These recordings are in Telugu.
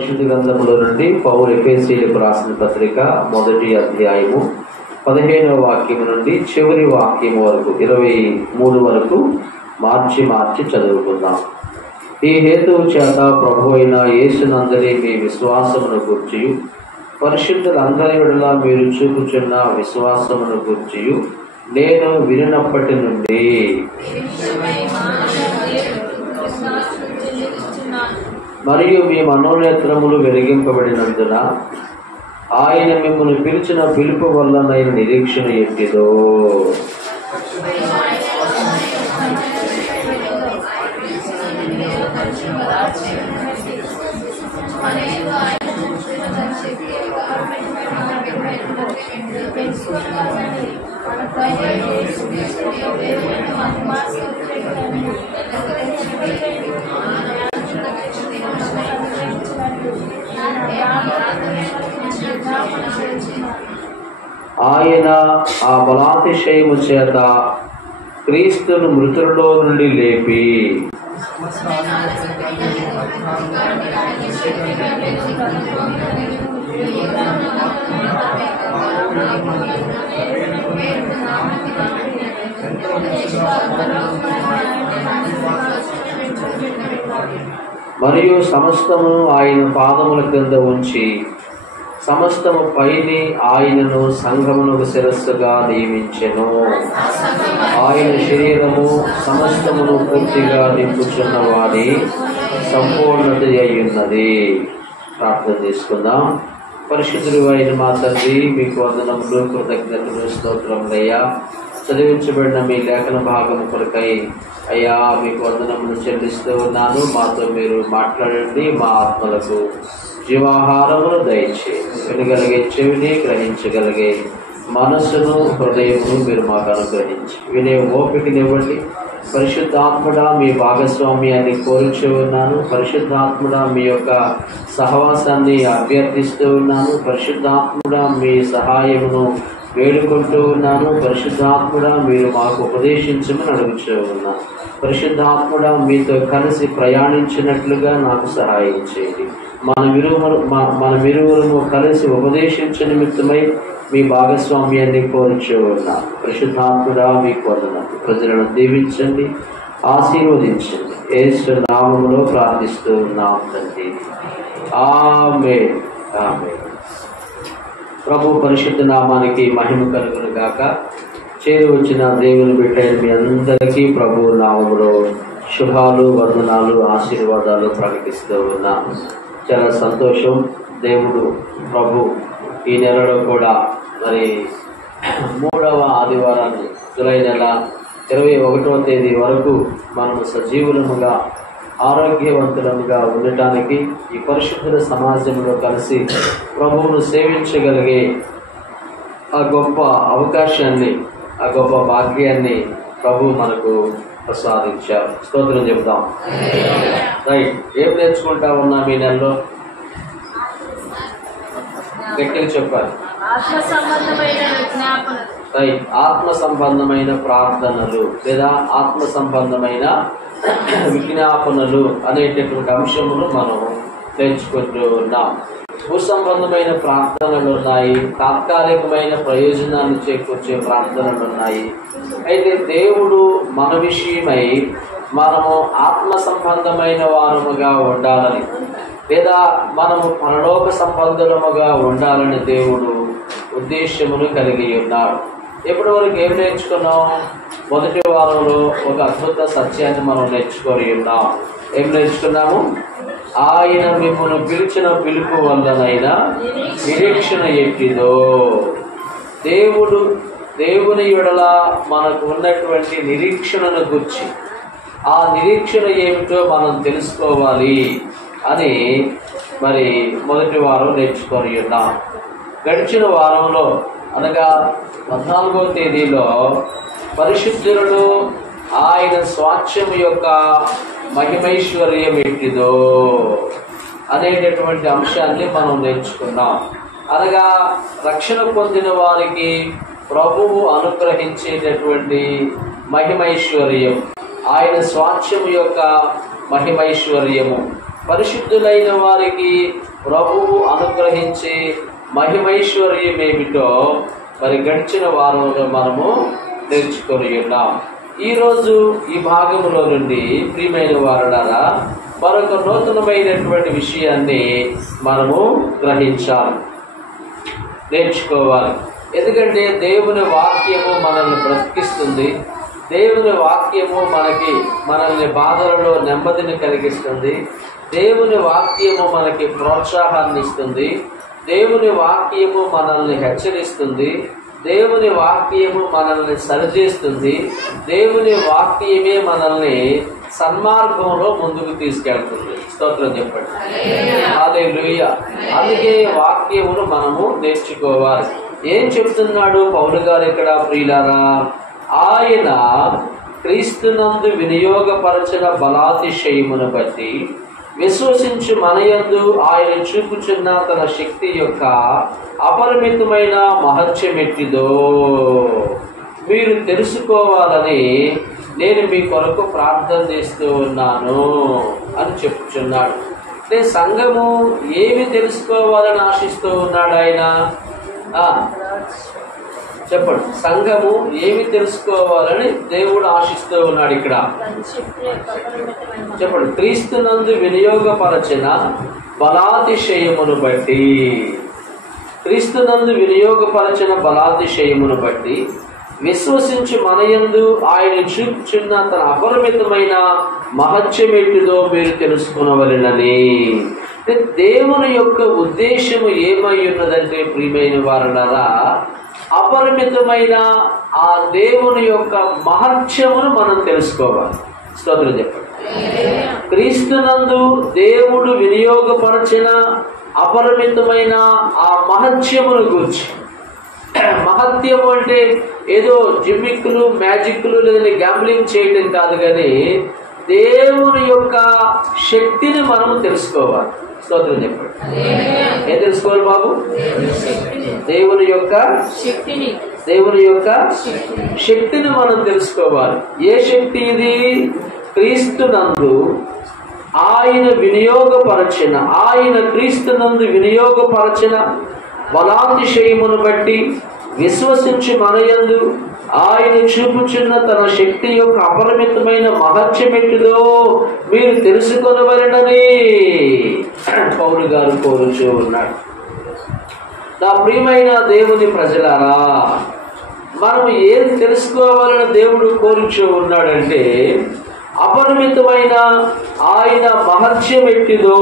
పరిశుద్ధ గ్రంథములో నుండి పౌలు ఎఫెసీయులకు రాసిన పత్రిక 1వ అధ్యాయము 15వ వాక్యము నుండి చివరి వాక్యము వరకు 23 వరకు మార్చి చదువుకుందాం. ఈ హేతువు చేత ప్రభు అయిన యేసునందరి మీ విశ్వాసమును గూర్చి పరిశుద్ధులందరి యెడల మీరు చూపుచున్న విశ్వాసమును గూర్చి నేను వినినప్పటి నుండి మరియు మీ మనోనేత్రములు వెలిగింపబడినందున ఆయన మిమ్మల్ని పిలిచిన పిలుపు వల్లనైన నిరీక్షణ ఎట్టిదో ఆయన ఆ బలాతిశయము చేత క్రీస్తును మృతులలో నుండి లేపి మరియు సమస్తము ఆయన పాదముల కింద ఉంచి సమస్తము పైని ఆయనను సంఘమునకు శిరస్సుగా నియమించెను. ఆయన శరీరము సమస్తమును పూర్తిగా నింపుచున్న వారి సంపూర్ణత అయ్యున్నది. ప్రార్థన చేసుకుందాం. పరిశుద్ధుడు అయిన మా తండ్రి, మీకు వందనములు, కృతజ్ఞతలు, స్తోత్రములయ్యా. చదివించబడిన మీ లేఖన భాగం కొరకై అయ్యా మీకు వందనములు చెల్లిస్తూ ఉన్నాను. మాతో మీరు మాట్లాడండి. మా ఆత్మలకు జీవాహారమును దయచేయండి. వినగలిగే చెవిని, గ్రహించగలిగే మనస్సును, హృదయమును మీరు మాకు అనుగ్రహించి వినే ఓపికనివ్వండి. పరిశుద్ధాత్ముడా మీ భాగస్వామ్యాన్ని కోరుచూ ఉన్నాను. పరిశుద్ధాత్ముడా మీ యొక్క సహవాసాన్ని అభ్యర్థిస్తూ ఉన్నాను. పరిశుద్ధాత్ముడా మీ సహాయమును వేడుకుంటూ ఉన్నాను. పరిశుద్ధాత్ముడా మీరు మాకు ఉపదేశించమని అడుగుతూ ఉన్నాను. పరిశుద్ధాత్ముడా మీతో కలిసి ప్రయాణించినట్లుగా నాకు సహాయం చేయండి. మనమిరువురము కలిసి ఉపదేశించ నిమిత్తమై మీ భాగస్వామ్యాన్ని కోరుచూ ఉన్నాను. పరిశుద్ధాత్ముడా మీకు వందనాలు. ప్రజలను దీవించండి, ఆశీర్వదించండి. యేసు నామములో ప్రార్థిస్తూ ఉన్నాం తండ్రి. ఆమేన్. ఆమేన్. ప్రభు పరిశుద్ధ నామానికి మహిమ కలుగును గాక. చేరి వచ్చిన దేవుని బిడ్డైన మీ అందరికీ ప్రభు నామములో శుభాలు, వందనాలు, ఆశీర్వాదాలు ప్రకటిస్తూ ఉన్నాం. చాలా సంతోషం. దేవుడు ప్రభు ఈ నెలలో కూడా మరి 3వ ఆదివారాన్ని జూలై నెల 21వ తేదీ వరకు మనము సజీవులముగా ఆరోగ్యవంతులముగా ఉండటానికి ఈ పరిశుద్ధుల సమాజంలో కలిసి ప్రభువును సేవించగలిగే ఆ గొప్ప అవకాశాన్ని, ఆ గొప్ప భాగ్యాన్ని ప్రభు మనకు ప్రసాదించారు. స్తోత్రం చెప్తాం. రైట్. ఏం నేర్చుకుంటా ఉన్నాం ఈ నెలలో? గట్టిగా చెప్పాలి. రైట్. ఆత్మ సంబంధమైన ప్రార్థనలు లేదా ఆత్మ సంబంధమైన విజ్ఞాపనలు అనేటటువంటి అంశములు మనం నేర్చుకుంటూ ఉన్నాం. భూసంబంధమైన ప్రార్థనలు ఉన్నాయి, తాత్కాలికమైన ప్రయోజనాన్ని చేకూర్చే ప్రార్థనలు ఉన్నాయి. అయితే దేవుడు మన విషయమై మనము ఆత్మ సంబంధమైన వారముగా ఉండాలని లేదా మనము పరలోక సంబంధముగా ఉండాలని దేవుడు ఉద్దేశమును కలిగి ఉన్నాడు. ఎప్పటి వరకు ఏం నేర్చుకున్నాం? మొదటి వారంలో ఒక అద్భుత సత్యాన్ని మనం నేర్చుకొని ఉన్నాం. ఏం నేర్చుకున్నాము? ఆయన మిమ్మల్ని పిలిచిన పిలుపు వల్లనైనా నిరీక్షణ ఎట్టిదో. దేవుని యెడల మనకు ఉన్నటువంటి నిరీక్షణను గురించి, ఆ నిరీక్షణ ఏమిటో మనం తెలుసుకోవాలి అని మరి మొదటి వారం నేర్చుకొని ఉన్నాం. గడిచిన వారంలో అనగా 14వ తేదీలో పరిశుద్ధులను ఆయన స్వాస్థ్యం యొక్క మహిమైశ్వర్యం ఎట్టిదో అనేటటువంటి అంశాన్ని మనం నేర్చుకున్నాం. అనగా రక్షణ పొందిన వారికి ప్రభువు అనుగ్రహించేటటువంటి మహిమైశ్వర్యం, ఆయన స్వాస్థ్యం యొక్క మహిమైశ్వర్యము, పరిశుద్ధులైన వారికి ప్రభువు అనుగ్రహించే మహిమైశ్వర్యం ఏమిటో మరి గడిచిన వారంలో మనము నేర్చుకొని ఉన్నాం. ఈరోజు ఈ భాగంలో నుండి ప్రియమైన వారులారా మరొక నూతనమైనటువంటి విషయాన్ని మనము గ్రహించాలి, నేర్చుకోవాలి. ఎందుకంటే దేవుని వాక్యము మనల్ని బ్రతికిస్తుంది. దేవుని వాక్యము మనల్ని బాధలలో నెమ్మదిని కలిగిస్తుంది. దేవుని వాక్యము మనకి ప్రోత్సాహాన్ని ఇస్తుంది. దేవుని వాక్యము మనల్ని హెచ్చరిస్తుంది. దేవుని వాక్యము మనల్ని సరిచేస్తుంది. దేవుని వాక్యమే మనల్ని సన్మార్గంలో ముందుకు తీసుకెళ్తుంది. స్తోత్రం చెప్పండి. హల్లెలూయా. అందుకే వాక్యమును మనము నేర్చుకోవాలి. ఏం చెప్తున్నాడు పౌలు గారు ఇక్కడ ప్రియులారా? ఆయన క్రీస్తునందు వినియోగపరచిన బలాతిశయమును బట్టి విశ్వసించు మనయందు ఆయన చూపుచున్న తన శక్తి యొక్క అపరిమితమైన మహత్యమెట్టిదో మీరు తెలుసుకోవాలని నేను మీ కొరకు ప్రార్థన చేస్తూ ఉన్నాను అని చెప్పుచున్నాడు. అంటే సంఘము ఏమి తెలుసుకోవాలని ఆశిస్తూ ఉన్నాడు ఆయన? చెప్పండి. సంఘము ఏమి తెలుసుకోవాలని దేవుడు ఆశిస్తూ ఉన్నాడు ఇక్కడ? చెప్పండి. క్రీస్తునందు వినియోగపరచిన బలాతిశయమును బట్టి, క్రీస్తునందు వినియోగపరచిన బలాతిశయమును బట్టి విశ్వసించి మనయందు ఆయన చూపుచున్న తన అపరిమితమైన మహత్యమేటిదో మీరు తెలుసుకునవలెనని. దేవుని యొక్క ఉద్దేశము ఏమై ఉన్నదంటే ప్రియమైన వారులారా, అపరిమితమైన ఆ దేవుని యొక్క మహత్యమును మనం తెలుసుకోవాలి. స్తోత్రం చెప్పండి. క్రీస్తునందు దేవుడు వినియోగపరచిన అపరిమితమైన ఆ మహత్యమును గురించి. మహత్యము అంటే ఏదో జిమ్మిక్కులు, మ్యాజిక్లు లేదా గ్యాంబ్లింగ్ చేయడం కాదు, కానీ దేవుని యొక్క శక్తిని మనము తెలుసుకోవాలి. స్తోత్రం చెప్పండి. ఏం తెలుసుకోవాలి బాబు? దేవుని యొక్క శక్తిని మనం తెలుసుకోవాలి. ఏ శక్తి ఇది? క్రీస్తునందు ఆయన క్రీస్తునందు వినియోగపరచిన బలాతిశయమును బట్టి విశ్వసించి మనయందు ఆయన చూపుచున్న తన శక్తి యొక్క అపరిమితమైన మహత్యమెట్టిదో మీరు తెలుసుకొనవలెనని పౌలు గారు కోరుచూ ఉన్నాడు. నా ప్రియమైన దేవుని ప్రజలారా, మనం ఏం తెలుసుకోవాలని దేవుడు కోరుచూ ఉన్నాడంటే, అపరిమితమైన ఆయన మహత్యమెట్టిదో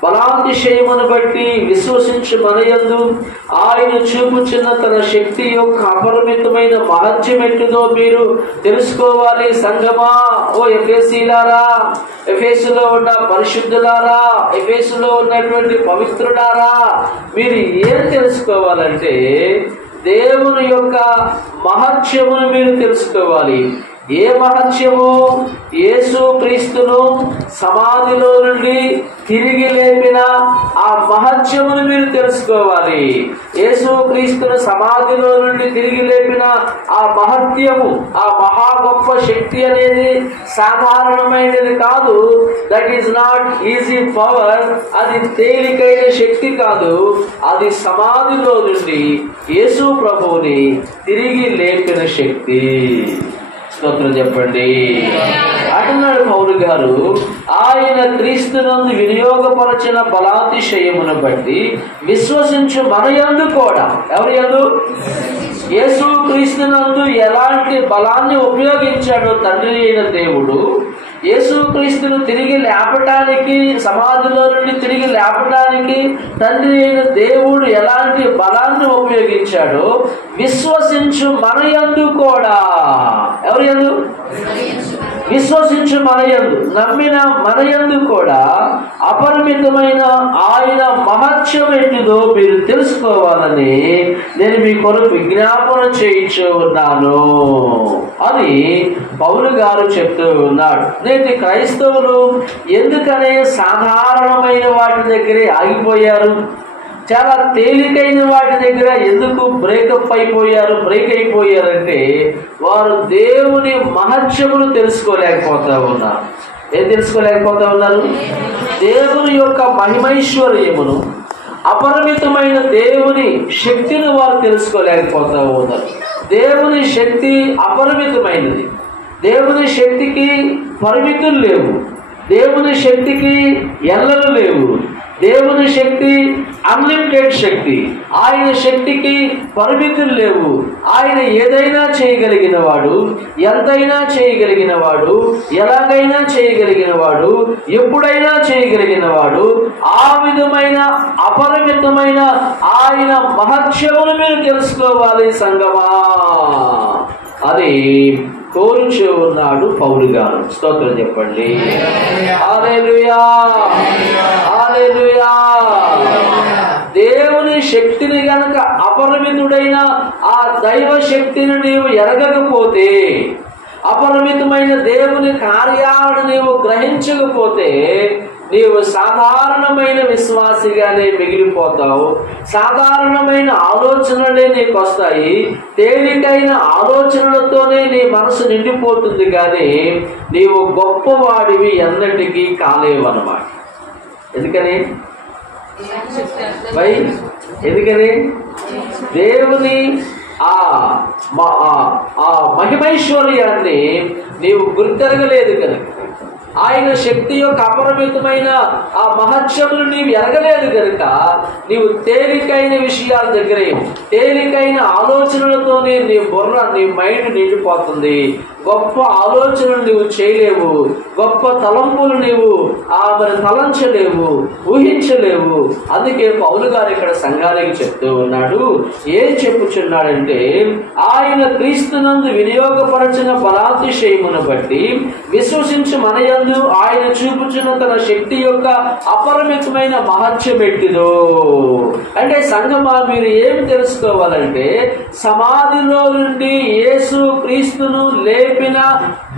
బలాతిశయమును బట్టి విశ్వసించి మనయందు ఆయన చూపుచున్న తన శక్తి యొక్క అపరిమితమైన మహత్యమెట్టిదో మీరు తెలుసుకోవాలి. సంగమా, ఓ ఎఫెసీలారా, ఎఫెసులో ఉన్న పరిశుద్ధులారా, ఎఫెసులో ఉన్నటువంటి పవిత్రులారా, మీరు ఏం తెలుసుకోవాలంటే దేవుని యొక్క మహత్యమును మీరు తెలుసుకోవాలి. ఏ మహత్యము? యేసు క్రీస్తును సమాధిలో నుండి తిరిగి లేపిన ఆ మహత్యమును మీరు తెలుసుకోవాలి. యేసు క్రీస్తును సమాధిలో నుండి తిరిగి లేపిన ఆ మహత్యము, ఆ మహా గొప్ప శక్తి అనేది సాధారణమైనది కాదు. That is not easy power. అది తేలికైన శక్తి కాదు. అది సమాధిలో నుండి యేసు ప్రభువుని తిరిగి లేపిన శక్తి. స్తోత్రం చెప్పండి. అంటున్నాడు పౌలు గారు, ఆయన క్రీస్తునందు వినియోగపరచిన బలాతిశయమును బట్టి విశ్వసించు మనయందు కూడా. ఎవరి యందు? యేసు క్రీస్తునందు ఎలాంటి బలాన్ని ఉపయోగించాడో తండ్రి అయిన దేవుడు యేసుక్రీస్తును తిరిగి లేపటానికి, సమాధిలో నుండి తిరిగి లేపటానికి తండ్రి అయిన దేవుడు ఎలాంటి బలాన్ని ఉపయోగించాడో విశ్వసించు మన యందు కూడా. ఎవరి యందు? విశ్వసించు మన యందు, నమ్మిన మన యందు కూడా అపరిమితమైన ఆయన మహత్యం ఏంటిదో మీరు తెలుసుకోవాలని నేను మీ కొరకు విజ్ఞాపన చేయించు ఉన్నాను అని పౌలు గారు చెప్తూ ఉన్నాడు. నేటి క్రైస్తవులు ఎందుకనే సాధారణమైన వాటి దగ్గరే ఆగిపోయారు? చాలా తేలికైన వాటి దగ్గర ఎందుకు బ్రేక్ అయిపోయారంటే వారు దేవుని మహత్యమును తెలుసుకోలేకపోతా ఉన్నారు. ఏం తెలుసుకోలేకపోతా ఉన్నారు? దేవుని యొక్క మహిమైశ్వర్యమును, అపరిమితమైన దేవుని శక్తిని వారు తెలుసుకోలేకపోతా ఉన్నారు. దేవుని శక్తి అపరిమితమైనది. దేవుని శక్తికి పరిమితులు లేవు. దేవుని శక్తికి ఎల్లలు లేవు. దేవుని శక్తి అన్లిమిటెడ్ శక్తి. ఆయన శక్తికి పరిమితులు లేవు. ఆయన ఏదైనా చేయగలిగిన వాడు, ఎంతైనా చేయగలిగిన వాడు, ఎలాగైనా చేయగలిగిన వాడు, ఎప్పుడైనా చేయగలిగిన వాడు. ఆ విధమైన అపరిమితమైన ఆయన మహత్యమును మీరు తెలుసుకోవాలి సంగమా. అది కోరుచూ ఉన్నాడు పౌలు గారు. స్తోత్రం చెప్పండి. హల్లెలూయా, హల్లెలూయా. దేవుని శక్తిని గనక అపరిమితుడైన ఆ దైవ శక్తిని నీవు ఎరగకపోతే, అపరిమితమైన దేవుని కార్యాలను నీవు గ్రహించకపోతే, నీవు సాధారణమైన విశ్వాసిగానే మిగిలిపోతావు. సాధారణమైన ఆలోచనలే నీకు వస్తాయి. తేలికైన ఆలోచనలతోనే నీ మనసు నిండిపోతుంది. కానీ నీవు గొప్పవాడివి ఎన్నటికీ కాలేవన్నమాట. ఎందుకని ఎందుకని దేవుని ఆ మహిమైశ్వర్యాన్ని నీవు గుర్తెరగలేదు కనుక, ఆయన శక్తి యొక్క అపరిమితమైన ఆ మహత్యమును నీవు ఎరగలేదు కనుక, నీవు తేలికైన విషయాల దగ్గర, తేలికైన ఆలోచనలతోనే నీ బుర్ర, నీ మైండ్ నిండిపోతుంది. గొప్ప ఆలోచనలు నీవు చేయలేవు. గొప్ప తలంపులు నీవు మరి తలంచలేవు, ఊహించలేవు. అందుకే పౌలు గారు ఇక్కడ సంఘానికి చెప్తూ ఉన్నాడు. ఏం చెప్పుచున్నాడంటే, ఆయన క్రీస్తునందు వినియోగపరచిన బలాతిశయమును బట్టి విశ్వసించు మన యందు ఆయన చూపుచున్న తన శక్తి యొక్క అపరిమితమైన మహత్యం ఎట్టిదో. అంటే సంగమా, మీరు ఏం తెలుసుకోవాలంటే, సమాధిలో నుండి యేసు క్రీస్తును లేపిన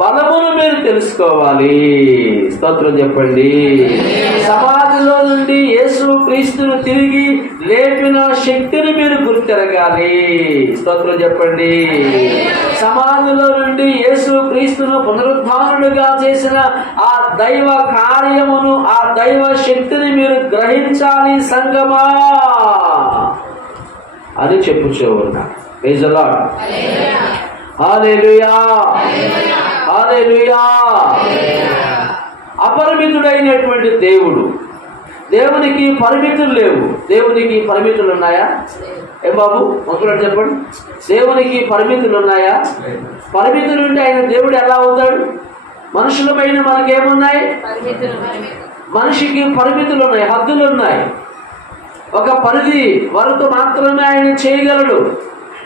బలమును మీరు తెలుసుకోవాలి. స్తోత్రం చెప్పండి. సమాధిలో నుండి యేసు క్రీస్తును తిరిగి లేపిన శక్తిని మీరు గుర్తెరగాలి. స్తోత్రం చెప్పండి. సమాధిలో నుండి యేసు క్రీస్తును పునరుద్ధానుడుగా చేసిన ఆ దైవ కార్యమును, ఆ దైవ శక్తిని మీరు గ్రహించాలి సంగమా అని చెప్పుచూ ఉన్నా. Praise the Lord. Hallelujah, hallelujah. అపరిమితుడైనటువంటి దేవుడు, దేవునికి పరిమితులు లేవు. దేవునికి పరిమితులు ఉన్నాయా? ఏ బాబు మొదలు చెప్పండి. దేవునికి పరిమితులు ఉన్నాయా? పరిమితులు ఉంటే ఆయన దేవుడు ఎలా అవుతాడు? మనుషులపైన మనకేమున్నాయి? మనిషికి పరిమితులు ఉన్నాయి, హద్దులు ఉన్నాయి. ఒక పరిధి వరకు మాత్రమే ఆయన చేయగలడు.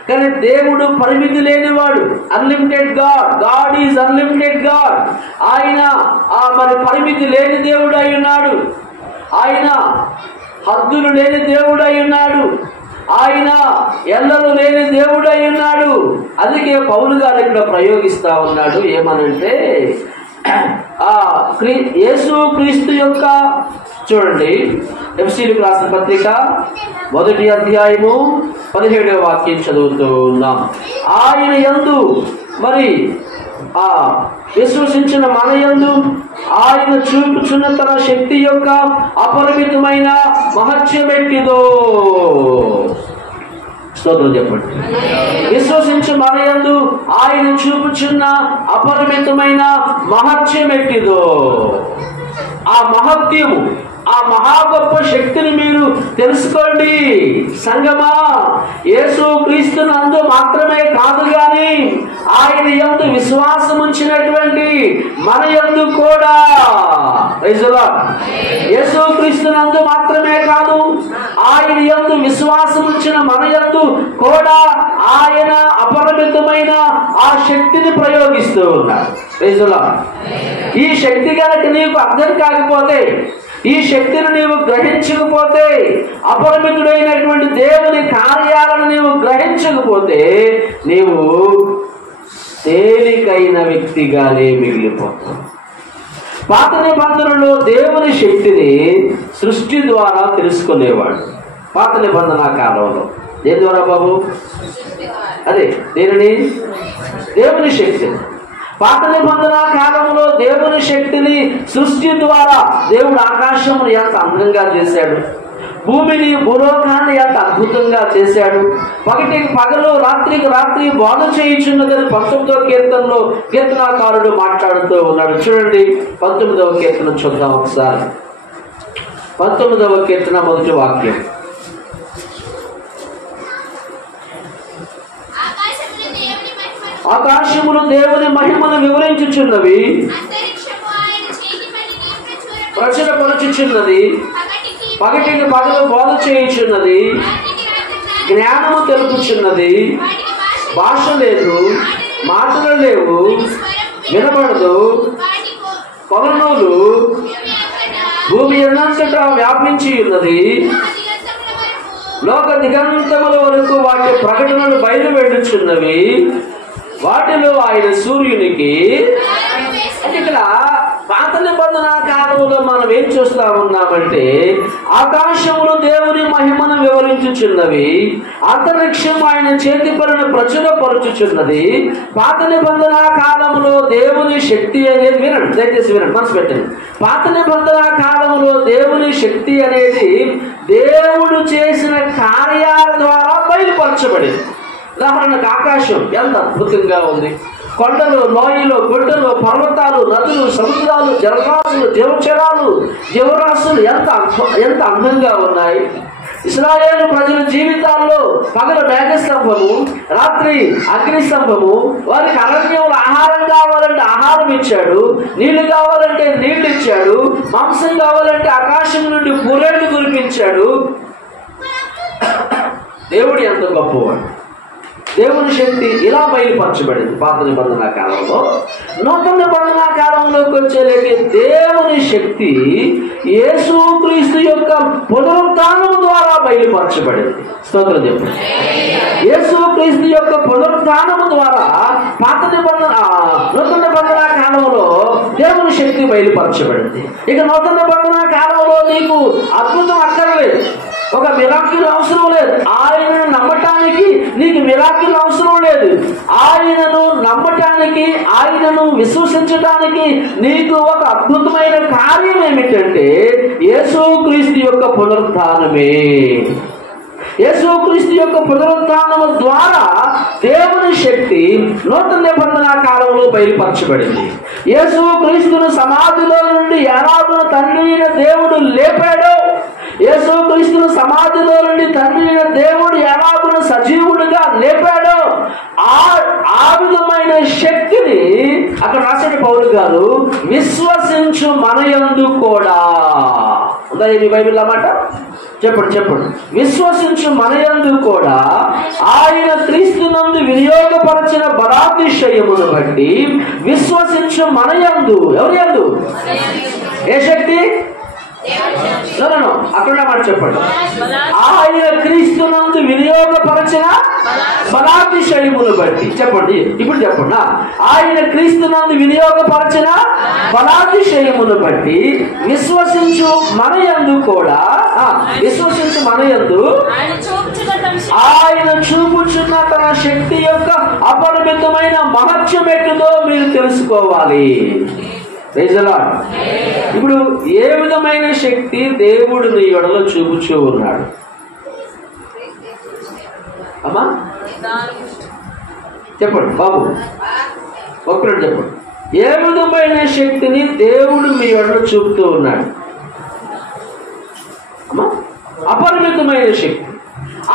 కానీ దేవుడు పరిమితి లేనివాడు. Unlimited God. God is unlimited God. ఆయన మరి పరిమితి లేని దేవుడు అయి ఉన్నాడు. ఆయన హద్దులు లేని దేవుడు అయి ఉన్నాడు. ఆయన ఎల్లలు లేని దేవుడు అయి ఉన్నాడు. అందుకే పౌలు గారు ఇక్కడ ప్రయోగిస్తా ఉన్నాడు. ఏమనంటే, యేసు క్రీస్తు యొక్క, చూడండి, ఎఫెసీయులకు రాసిన పత్రిక 1వ అధ్యాయము 17వ వాక్యం చదువుతూ ఉన్నాం. ఆయన యందు మరి విశ్వసించిన మన యందు ఆయన చూపుచున్న తన శక్తి యొక్క అపరిమితమైన మహత్యం ఎట్టిదో. స్తోత్రం చెప్పండి. విశ్వసించు మన యందు ఆయన చూపుచున్న అపరిమితమైన మహత్యం ఎట్టిదో. ఆ మహత్యము, ఆ మహా గొప్ప శక్తిని మీరు తెలుసుకోండి సంగమా. యేసు క్రీస్తునందు మాత్రమే కాదు గాని ఆయన యందు విశ్వాసం ఉంచినటువంటి మన యందు కూడా, యేసు క్రీస్తునందు మాత్రమే కాదు, ఆయన యందు విశ్వాసం ఉంచిన మన యందు కూడా ఆయన అపరిమితమైన ఆ శక్తిని ప్రయోగిస్తూ ఉన్నాడు. ఈ శక్తి కనుక నీకు అర్థం కాకపోతే, ఈ శక్తిని నీవు గ్రహించకపోతే, అపరిమితుడైనటువంటి దేవుని కార్యాలను నీవు గ్రహించకపోతే, నీవు తేలికైన వ్యక్తిగానే మిగిలిపోతావు. పాత నిబంధనలో దేవుని శక్తిని సృష్టి ద్వారా తెలుసుకునేవాడు. పాత నిబంధన కాలంలో దేని ద్వారా బాబు? అదే దేనిని? దేవుని శక్తిని. పాత నిబంధన కాలంలో దేవుని శక్తిని సృష్టి ద్వారా దేవుడు ఆకాశమును ఎంత అందంగా చేశాడు, భూమిని భూలోకాన్ని ఎంత అద్భుతంగా చేశాడు. పగటికి పగలు రాత్రికి రాత్రి బోధ చేయించున్నదని 19వ కీర్తనలో కీర్తనాకారుడు మాట్లాడుతూ ఉన్నాడు. చూడండి 19వ కీర్తన చూద్దాం ఒకసారి. 19వ కీర్తన మొదటి వాక్యం. ఆకాశములు దేవుని మహిమను వివరించుచున్నవి, ప్రచురపరచుచున్నది, పగటికి పగలు బోధ చేయుచున్నది, జ్ఞానము తెలుపుచున్నది. భాష లేదు, మాటలు లేవు, వినబడదు. కొలనూలు భూమి ఎన్నంతటా వ్యాపించి ఉన్నది. లోక దిగంతముల వరకు వాటి ప్రకటనలు బయలు వెళ్ళుచున్నవి. వాటిలో ఆయన సూర్యునికి. ఇక్కడ పాత నిబంధన కాలంలో మనం ఏం చూస్తా ఉన్నామంటే, ఆకాశములు దేవుని మహిమను వివరించుచున్నవి, అంతరిక్షం ఆయన చేతి పనిని ప్రచురపరచుచున్నది. పాత నిబంధన కాలంలో దేవుని శక్తి అనేది, వినండి దయచేసి వినండి, మనసు పెట్టండి. పాత నిబంధన కాలంలో దేవుని శక్తి అనేది దేవుడు చేసిన కార్యాల ద్వారా బయలుపరచబడింది. ఉదాహరణకు ఆకాశం ఎంత అద్భుతంగా ఉంది. కొండలు, లోయలు, గుడ్డలు, పర్వతాలు, నదులు, సముద్రాలు, జలరాశులు, జీవచరాలు, జీవరాశులు ఎంత అందంగా ఉన్నాయి. ఇశ్రాయేలు ప్రజల జీవితాల్లో పగలు మేఘస్తంభము, రాత్రి అగ్నిస్తంభము. వారికి అరణ్యంలో ఆహారం కావాలంటే ఆహారం ఇచ్చాడు, నీళ్లు కావాలంటే నీళ్లు ఇచ్చాడు, మాంసం కావాలంటే ఆకాశం నుండి పూరేళ్లు కురిపించాడు. దేవుడు ఎంత గొప్పవాడు. దేవుని శక్తి ఇలా బయలుపరచబడింది పాత నిబంధన కాలంలో. నూతన నిబంధన కాలంలోకి వచ్చేలేకి దేవుని శక్తి యేసుక్రీస్తు యొక్క పునరుత్థానం ద్వారా బయలుపరచబడింది. స్తోత్రం చెప్పండి. యేసుక్రీస్తు యొక్క పునరుత్థానం ద్వారా పాత నిబంధన నూతన నిబంధన కాలంలో దేవుని శక్తి బయలుపరచబడింది. ఇక నూతన నిబంధన కాలంలో నీకు అద్భుతం అక్కర్లేదు, ఒక మిరాకిల్ అవసరం లేదు. ఆయనను నమ్మటానికి నీకు మిరాకిల్ అవసరం లేదు. ఆయనను నమ్మటానికి, ఆయనను విశ్వసించడానికి నీకు ఒక అద్భుతమైన కార్యం ఏమిటంటే యేసుక్రీస్తు యొక్క పునరుత్థానమే. యేసుక్రీస్తు యొక్క పునరుత్థానము ద్వారా దేవుని శక్తి నూతన నిబంధన కాలంలో బయలుపరచబడింది. యేసుక్రీస్తును సమాధిలో నుండి ఎలాగో తండ్రి అయిన దేవుడు లేపాడో, యేసుక్రీస్తును సమాధిలో నుండి తండ్రి అయిన దేవుడు ఎలాగో సజీవుడిగా లేపాడో, ఆ విధమైన శక్తిని అక్కడ రాసిన పౌలు గారు విశ్వసించు మనయందు కూడా ఉందా మీ బైబిల్ అన్నమాట. చెప్పండి. విశ్వసించు మనయందు కూడా ఆయన క్రీస్తునందు వినియోగపరచిన బలాతిశయమును బట్టి విశ్వసించు మనయందు. ఎవరి యందు? ఏ శక్తి? అక్కడ మాట చెప్పండి. ఆయన క్రీస్తునందు వినియోగపరచిన బలాతిశయమును బట్టి. చెప్పండి, ఇప్పుడు చెప్పండి. ఆయన క్రీస్తునందు వినియోగపరచిన బలాతిశయమును బట్టి విశ్వసించు మనయందు కూడా, విశ్వసించు మనయందు ఆయన చూపుచున్న తన శక్తి యొక్క అపరిమితమైన మహత్యం ఎట్టుదో మీరు తెలుసుకోవాలి. ఇప్పుడు ఏ విధమైన శక్తి దేవుడు నీ ఎడలో చూపుచూ ఉన్నాడు? అమ్మా చెప్పండి బాబు, ఒక్కరు చెప్పండి. ఏ విధమైన శక్తిని దేవుడు మీ ఎడలో చూపుతూ ఉన్నాడు? అమ్మా అపరిమితమైన శక్తి.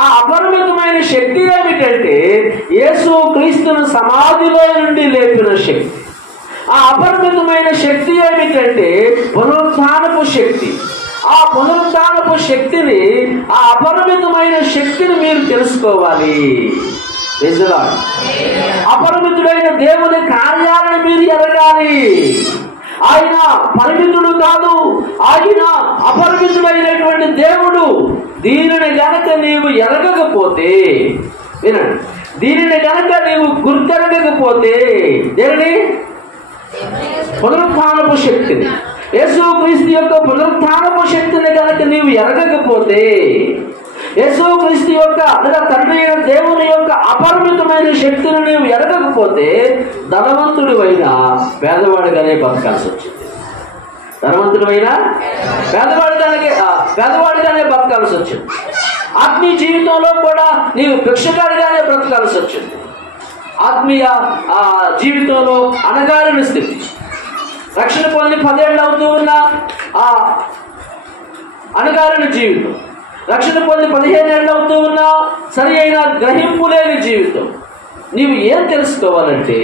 ఆ అపరిమితమైన శక్తి ఏమిటంటే యేసు క్రీస్తును సమాధిలో నుండి లేపిన శక్తి. ఆ అపరిమితమైన శక్తి ఏమిటంటే పునరుత్థానపు శక్తి. ఆ పునరుత్థానపు శక్తిని, ఆ అపరిమితమైన శక్తిని మీరు తెలుసుకోవాలి. అపరిమితుడైన దేవుని కార్యాలను మీరు ఎరగాలి. ఆయన పరిమితుడు కాదు, ఆయన అపరిమితుడైనటువంటి దేవుడు. దీనిని గనక నీవు ఎరగకపోతే, వినండి, దీనిని గనక నీవు గుర్తెరగకపోతే, దేనిని? పునరుత్థానపు శక్తిని, యేసుక్రీస్తు యొక్క పునరుత్థానపు శక్తిని కనుక నీవు ఎరగకపోతే, యేసుక్రీస్తు యొక్క లేదా తండ్రి అయిన దేవుని యొక్క అపరిమితమైన శక్తిని నీవు ఎరగకపోతే ధనవంతుడు అయినా పేదవాడిగానే బతకాల్సి వచ్చింది. ధనవంతుడు అయినా పేదవాడిగానే బతకాల్సి వచ్చింది. ఆత్మీయ జీవితంలో కూడా నీవు భిక్షగాడిగానే బ్రతకాల్సి వచ్చింది. ఆత్మీయ జీవితంలో అణగారిన స్థితి. రక్షణ పొంది 10 ఏళ్ళు అవుతూ ఉన్న ఆ అణగారిన జీవితం, రక్షణ పొంది 15 ఏళ్ళు అవుతూ ఉన్న సరి అయిన గ్రహింపు లేని జీవితం. నీవు ఏం తెలుసుకోవాలంటే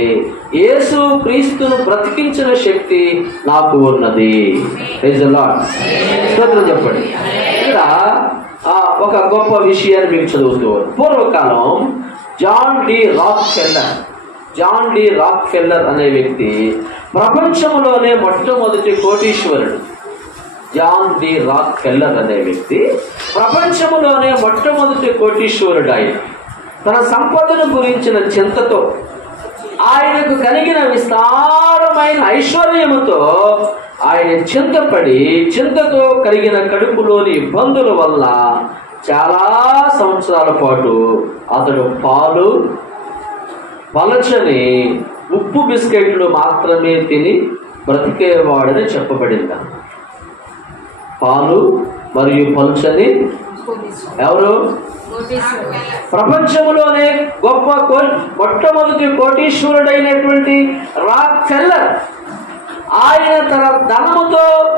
యేసు క్రీస్తును బ్రతికించిన శక్తి నాకు ఉన్నది. Praise the Lord. స్తోత్రం చెప్పండి. ఇక్కడ ఒక గొప్ప విషయాన్ని మీకు చదువుతూ పూర్వకాలం జాన్ డి రాక్ ఫెల్లర్ అనే వ్యక్తి ప్రపంచంలోనే మొట్టమొదటి కోటీశ్వరుడు. జాన్ డి రాక్ ఫెల్లర్ అనే వ్యక్తి ప్రపంచంలోనే మొట్టమొదటి కోటీశ్వరుడు. ఆయన తన సంపదను గురించిన చింతతో, ఆయనకు కలిగిన విస్తారమైన ఐశ్వర్యముతో ఆయన చింతతో కలిగిన కడుపులోని ఇబ్బందుల వల్ల చాలా సంవత్సరాల పాటు అతడు పాలు, పలచని ఉప్పు బిస్కెట్లు మాత్రమే తిని బ్రతికేవాడని చెప్పబడింది. పాలు మరియు పలుచని ఎవరు? ప్రపంచంలోనే గొప్ప మొట్టమొదటి కోటీశ్వరుడైనటువంటి రాక్ ఫెల్లర్. ఆయన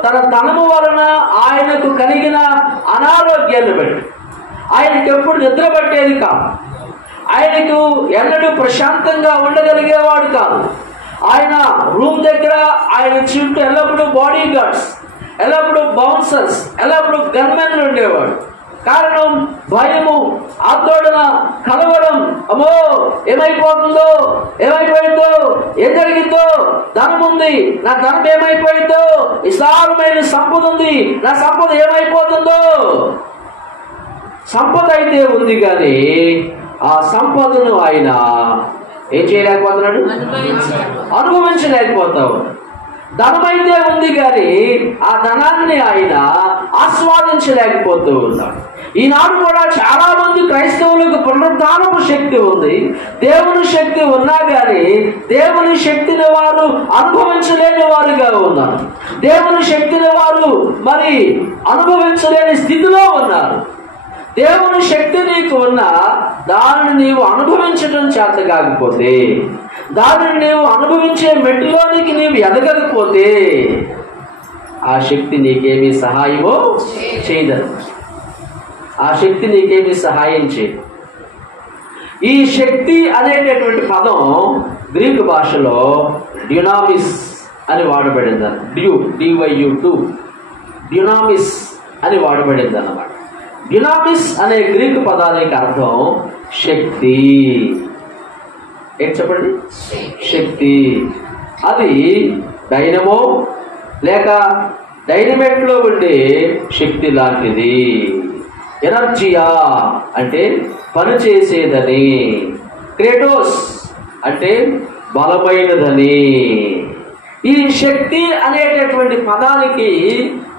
తన ధనము వలన ఆయనకు కలిగిన అనారోగ్యాన్ని బట్టి ఆయనకు ఎప్పుడు నిద్ర పట్టేది కాదు. ఆయనకు ఎన్నడూ ప్రశాంతంగా ఉండగలిగేవాడు కాదు. ఆయన రూమ్ దగ్గర ఆయన చుట్టూ ఎల్లప్పుడూ బాడీ గార్డ్స్, ఎల్లప్పుడూ బౌన్సర్స్, ఎల్లప్పుడూ గన్మెన్లు ఉండేవాడు. కారణం భయము, ఆందోళన, కలవరం. అమ్మో ఏమైపోయిందో, ఏం జరిగిందో, ధనం ఉంది, నా ధనం ఏమైపోయిందో, విశాలమైన సంపద ఉంది, నా సంపద ఏమైపోతుందో. సంపద అయితే ఉంది కానీ ఆ సంపదను ఆయన ఏం చేయలేకపోతున్నాడు, అనుభవించలేకపోతా ఉన్నాడు. ధనమైతే ఉంది కానీ ఆ ధనాన్ని ఆయన ఆస్వాదించలేకపోతూ ఉన్నాడు. ఈనాడు కూడా చాలా మంది క్రైస్తవులకు పునరుద్ధానపు శక్తి ఉంది, దేవుని శక్తి ఉన్నా కానీ దేవుని శక్తిని వారు అనుభవించలేని వారుగా ఉన్నారు. దేవుని శక్తిని వారు మరి అనుభవించలేని స్థితిలో ఉన్నారు. దేవుని శక్తి నీకు ఉన్నా దానిని నీవు అనుభవించడం చేత కాకపోతే, దానిని నీవు అనుభవించే మెట్టులోనికి నీవు ఎదగకపోతే ఆ శక్తి నీకేమీ సహాయమో చేయదు. ఆ శక్తి నీకేమీ సహాయం చేయదు. ఈ శక్తి అనేటటువంటి పదం గ్రీకు భాషలో డ్యునామిస్ అని వాడబడింది. డ్యునామిస్ అని వాడబడింది అన్నమాట. డ్యునామిస్ అనే గ్రీకు పదానికి అర్థం శక్తి. ఏంటి చెప్పండి? శక్తి. అది డైనమో లేక డైనమైట్ లో ఉండే శక్తి లాంటిది. ఎనర్జియా అంటే పనిచేసేదని, క్రేటోస్ అంటే బలమైనదని. ఈ శక్తి అనేటటువంటి పదానికి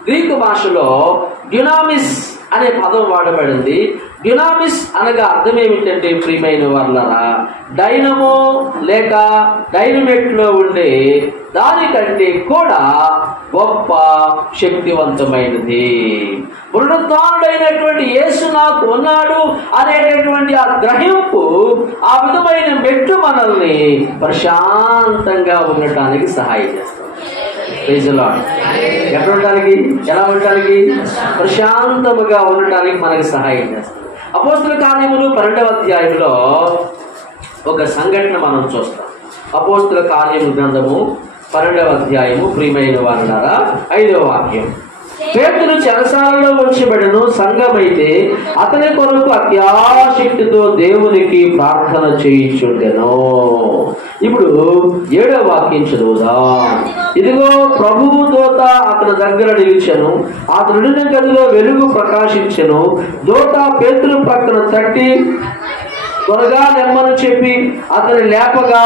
గ్రీకు భాషలో డ్యునామిస్ అనే పదం వాడబడింది. డ్యునామిస్ అనగా అర్థం ఏమిటంటే ప్రియమైన వాళ్ళరా, డైనమో లేక డైనమైట్ లో ఉండే దానికంటే కూడా గొప్ప శక్తివంతమైనది. పునరుద్ధానుడైనటువంటి యేసు నాకు ఉన్నాడు అనేటటువంటి ఆ గ్రహింపు, ఆ విధమైన మెట్టు మనల్ని ప్రశాంతంగా ఉండటానికి సహాయం చేస్తుంది. Praise the Lord. ఎక్కడ ఉండడానికి, ఎలా ఉండటానికి? ప్రశాంతముగా ఉండటానికి మనకి సహాయం చేస్తుంది. అపోస్తల కార్యములు 12వ అధ్యాయంలో ఒక సంఘటన మనం చూస్తాం. అపోస్తల కార్యముల గ్రంథము 12వ అధ్యాయము ప్రియమైన వారులారా 5వ వాక్యం. పేతురు చెరసాలలో ఉంచబడెను, సంఘమైతే అతని కొరకు అత్యాశక్తితో దేవునికి ప్రార్థన చేయించుండెను. ఇప్పుడు 7వ వాక్యం చదువుదాం. ఇదిగో ప్రభువు దూత అతని దగ్గర నిలిచెను, అతని గదిలో వెలుగు ప్రకాశించెను. దూత పేతురు ప్రక్కన తట్టి త్వరగా నెమ్మను చెప్పి అతని లేపగా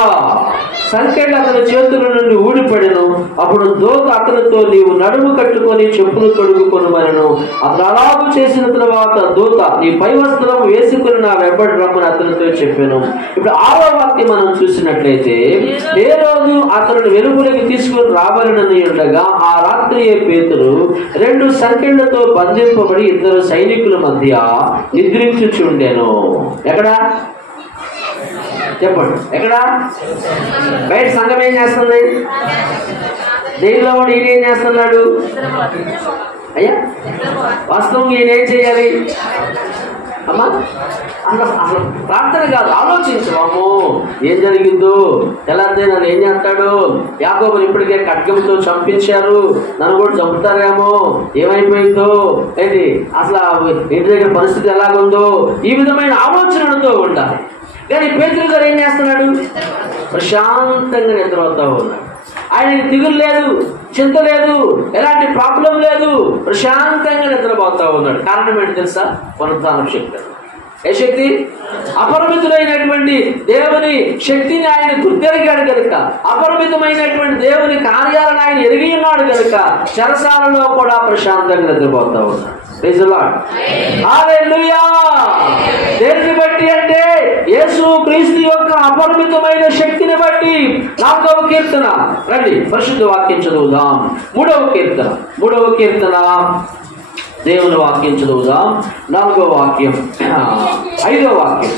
సంకెళ్ళు అతని చేతుల నుండి ఊడిపడెను. అప్పుడు దూత అతనితో, నీవు నడుము కట్టుకొని చెప్పులు తొడుగుకొనుమనెను. అతను అలాగూ చేసిన తర్వాత దూత, నీ పై వస్త్రం వేసుకుని నా వెంబడి రమ్మని అతనితో చెప్పాను. ఇప్పుడు 6వ వాక్యం మనం చూసినట్లయితే, ఏ రోజు అతను వెలుగులోకి తీసుకుని రావాలని ఉండగా ఆ రాత్రియే పేతురు 2 సంకెళ్లతో బంధింపబడి 2 సైనికుల మధ్య నిద్రించుచుండెను. ఎక్కడ చెప్పండి, ఎక్కడ? బయట సంఘం ఏం చేస్తుంది? దేవుల్లో కూడా ఈయన ఏం చేస్తున్నాడు? అయ్యా వాస్తవంగా ఈయన ఏం చేయాలి అమ్మా? అసలు ప్రార్థన కాదు, ఆలోచించవాము ఏం జరిగిందో. తెల్లారితే నన్ను ఏం చేస్తాడు? యాకోబుని ఇప్పటికే ఖడ్గంతో చంపించారు, నన్ను కూడా చంపుతారేమో, ఏమైపోయిందో ఏంటి, అసలు ఇంటి దగ్గర పరిస్థితి ఎలాగుందో, ఈ విధమైన ఆలోచనలతో ఉండాలి. కానీ పేతురు గారు ఏం చేస్తున్నాడు? ప్రశాంతంగా నిద్రపోతా ఉన్నాడు. ఆయనకి దిగులు లేదు, చింత లేదు, ఎలాంటి ప్రాబ్లం లేదు, ప్రశాంతంగా నిద్రపోతా ఉన్నాడు. కారణం ఏంటి తెలుసా? పునరుత్థానం శక్తి. ఏ శక్తి? అపరిమితులైనటువంటి దేవుని శక్తిని ఆయన గుర్తెరిగాడు కనుక, అపరిమితమైనటువంటి దేవుని కార్యాలను ఆయన ఎరిగి ఉన్నాడు కనుక చెరసాలలో కూడా ప్రశాంతంగా నిద్రపోతా ఉన్నాడు. దేనిని బట్టి అంటే యేసు క్రీస్తు యొక్క అపరిమితమైన శక్తిని బట్టి. 4వ కీర్తన రండి, పరిశుద్ధ వాక్యం చదువుదాం. 3వ కీర్తన దేవుని వాక్యం చదువుదాం. 4వ వాక్యం, 5వ వాక్యం.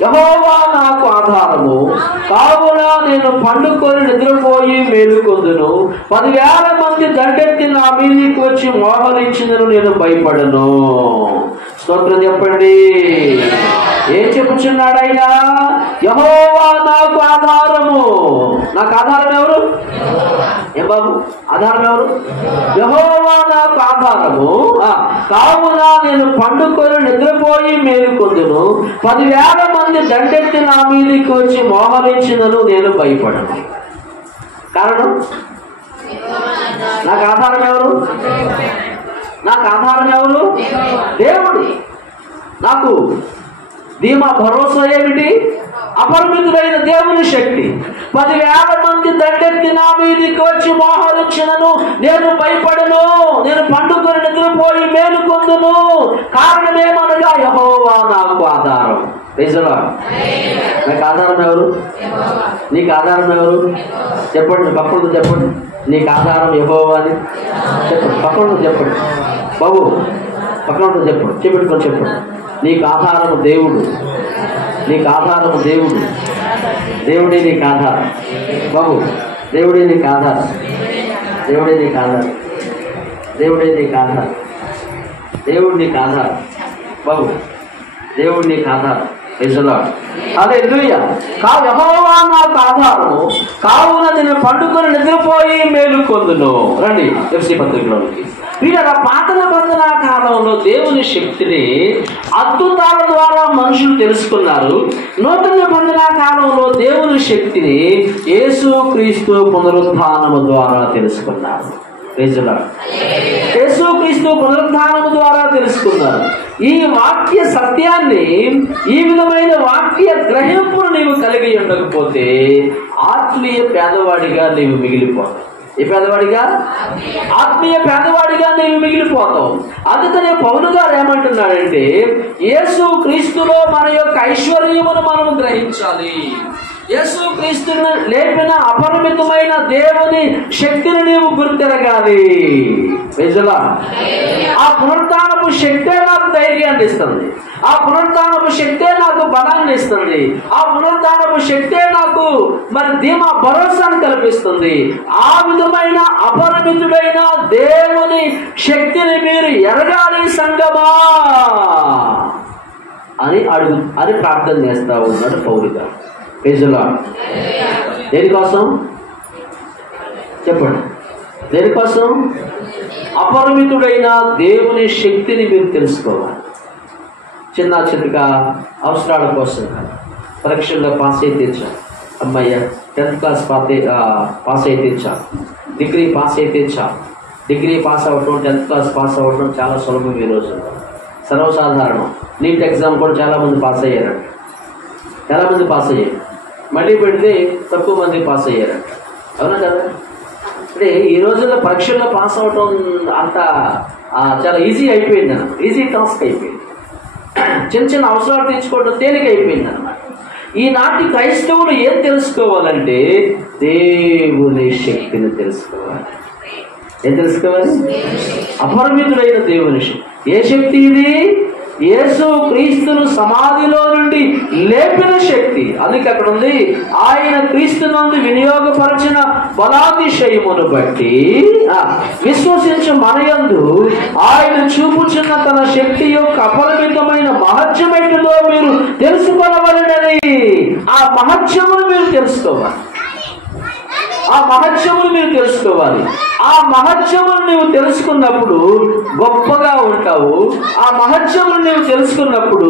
యెహోవా నాకు ఆధారము, కావున నేను పండుకొని నిద్రపోయి మేలుకొందును. 10,000 మంది దండెత్తి నా మీదికి వచ్చి మోహరించిందను నేను భయపడను. స్తోత్రం చెప్పండి. ఏం చెప్పుచున్నాడు ఆయన? యెహోవా నాకు ఆధారము. నాకు ఆధారం ఎవరు? ఏం బాబు ఆధారం ఎవరు? యెహోవా నాకు ఆధారము, కావున నేను పండుకొని నిద్రపోయి మేలుకొందును. 10,000 మంది దండెత్తి నా మీదికి వచ్చి మోహరించినను నేను భయపడను. కారణం, నాకు ఆధారం ఎవరు? దేవుడు. నాకు ధీమా భరోసా ఏమిటి? అపరిమితుడైన దేవుని శక్తి. 10,000 మంది దండెత్తి నా మీదికి వచ్చి మోహరించినను నేను భయపడను. నేను పండుకొని నిద్రపోయి మేలుకొందును. కారణమేమనగా యెహోవా నాకు ఆధారం. నాకు ఆధారం ఎవరు? నీకు ఆధారం ఎవరు? చెప్పండి, పక్కన చెప్పండి. నీకు ఆధారం యెహోవా అని చెప్పండి. పక్కన చెప్పండి బాబు, పక్కన చెప్పండి, చెప్పండి చెప్పండి. నీకు ఆధారము దేవుడు. నీకు ఆధారము దేవుడు. దేవుడే నీకు ఆధారం బాబు. దేవుడే నీకు ఆధారం. దేవుడే నీకు ఆధారం. దేవుడే నీకు ఆధారం. దేవుడు నీకు ఆధారం బాబు. దేవుడు నీకు ఆధారం. హల్లెలూయా. యెహోవా నాకు ఆధారము, కావున నేను పండుకొని నిద్రపోయి మేలుకొందును. రండి ఎఫ్సీ పత్రికలోనికి. వీళ్ళ పాత నిబంధన కాలంలో దేవుని శక్తిని అద్భుతాల ద్వారా మనుషులు తెలుసుకున్నారు. నూతన నిబంధన కాలంలో దేవుని శక్తిని యేసు క్రీస్తు పునరుత్థానము ద్వారా తెలుసుకున్నారు. యేసు క్రీస్తు పునరుత్థానము ద్వారా తెలుసుకున్నారు. ఈ వాక్య సత్యాన్ని, ఈ విధమైన వాక్య గ్రహింపును నీవు కలిగి ఉండకపోతే ఆత్మీయ పేదవాడిగా నీవు మిగిలిపోతావు. ఏ పేదవాడిగా? ఆత్మీయ పేదవాడిగా నీవు మిగిలిపోతావు. అందుకనే పౌలు గారు ఏమంటున్నాడంటే, యేసు క్రీస్తులో మన యొక్క ఐశ్వర్యమును మనం గ్రహించాలి. యేసు క్రీస్తును లేపిన అపరిమితమైన దేవుని శక్తిని నీవు గుర్తెరగాలి. ఆ పునరుత్థానపు శక్తే నాకు ధైర్యాన్ని ఇస్తుంది. ఆ పునరుత్థానపు శక్తే నాకు బలాన్ని ఇస్తుంది. ఆ పునరుత్థానపు శక్తే నాకు ధీమా భరోసాను కల్పిస్తుంది. ఆ విధమైన అపరిమితుడైన దేవుని శక్తిని మీరు ఎరగాలి సంగమా అని ప్రార్థన చేస్తా ఉన్నాడు పౌలు గారు. దేనికోసం చెప్పండి? దేనికోసం? అపరిమితుడైన దేవుని శక్తిని మీరు తెలుసుకోవాలి. చిన్న చిన్నగా అవసరాల కోసం, పరీక్షల్లో పాస్ అయితే చాలు, అమ్మయ్య 10th క్లాస్ పాస్ అయితే చాలు, డిగ్రీ పాస్ అయితే చాలు. డిగ్రీ పాస్ అవ్వటం, 10th క్లాస్ పాస్ అవ్వటం చాలా సులభం ఈ రోజు, సర్వసాధారణం. నీట్ ఎగ్జామ్ కూడా చాలామంది పాస్ అయ్యారంట. చాలామంది పాస్ అయ్యారు. మళ్ళీ పెడితే తక్కువ మంది పాస్ అయ్యారంట. అవునా కదా? అంటే ఈ రోజుల్లో పరీక్షల్లో పాస్ అవటం అంత చాలా ఈజీ అయిపోయింది అన్నమాట. ఈజీ టాస్క్ అయిపోయింది. చిన్న చిన్న అవసరాలు తీర్చుకోవడం తేలిక అయిపోయింది అన్నమాట. ఈనాటి క్రైస్తవులు ఏం తెలుసుకోవాలంటే దేవుని శక్తిని తెలుసుకోవాలి. ఏం తెలుసుకోవాలి? అపరిమితుడైన దేవుని శక్తి. ఏ శక్తి ఇది? యేసు క్రీస్తును సమాధిలో నుండి లేపిన శక్తి. అందుకే అక్కడ ఉంది, ఆయన క్రీస్తునందు వినియోగపరిచిన బలాతిశయమును బట్టి విశ్వసించు మనయందు ఆయన చూపుచున్న తన శక్తి యొక్క అపరిమితమైన మహత్యమేటిలో మీరు తెలుసుకోవలనని. ఆ మహత్యమును మీరు తెలుసుకోవాలి. ఆ మహత్యమును మీరు తెలుసుకోవాలి. ఆ మహత్యమును నువ్వు తెలుసుకున్నప్పుడు గొప్పగా ఉంటావు. ఆ మహత్యమును నువ్వు తెలుసుకున్నప్పుడు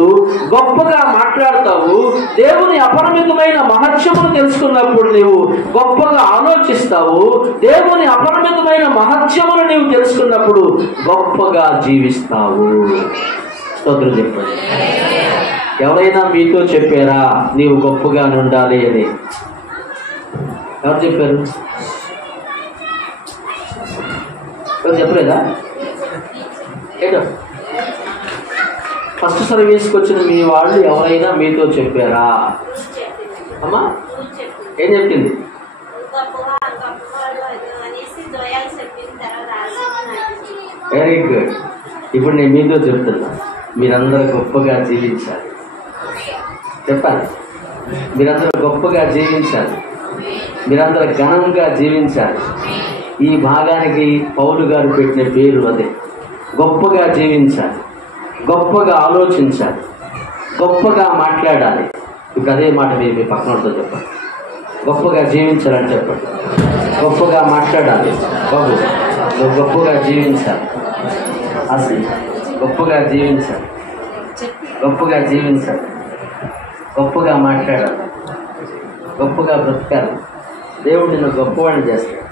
గొప్పగా మాట్లాడతావు. దేవుని అపరిమితమైన మహత్యమును తెలుసుకున్నప్పుడు నువ్వు గొప్పగా ఆలోచిస్తావు. దేవుని అపరిమితమైన మహత్యమును నువ్వు తెలుసుకున్నప్పుడు గొప్పగా జీవిస్తావు. స్తోత్రం చెప్పండి. ఎవరైనా మీతో చెప్పారా నీవు గొప్పగా ఉండాలి అని? ఎవరు చెప్పారు? ఎవరు చెప్పలేదా? ఏంటో ఫస్ట్ సర్వీస్కి వచ్చిన మీ వాళ్ళు ఎవరైనా మీతో చెప్పారా? అమ్మా ఏం చెప్పింది? Very good. ఇప్పుడు నేను మీతో చెప్తున్నా, మీరందరూ గొప్పగా జీవించాలి. చెప్పాలి, మీరందరూ గొప్పగా జీవించాలి. మీరందరూ ఘనంగా జీవించాలి. ఈ భాగానికి పౌలు గారు పెట్టిన పేరు అదే. గొప్పగా జీవించాలి, గొప్పగా ఆలోచించాలి, గొప్పగా మాట్లాడాలి. ఇప్పుడు అదే మాట మీరు మీ పక్కనతో చెప్పండి. గొప్పగా జీవించాలని చెప్పండి. గొప్పగా మాట్లాడాలి. బాబు నువ్వు గొప్పగా జీవించాలి. అసలు గొప్పగా జీవించాలి, గొప్పగా జీవించాలి, గొప్పగా మాట్లాడాలి, గొప్పగా బ్రతకాలి. దేవుడు నిన్ను గొప్పవాడిని చేస్తాడు.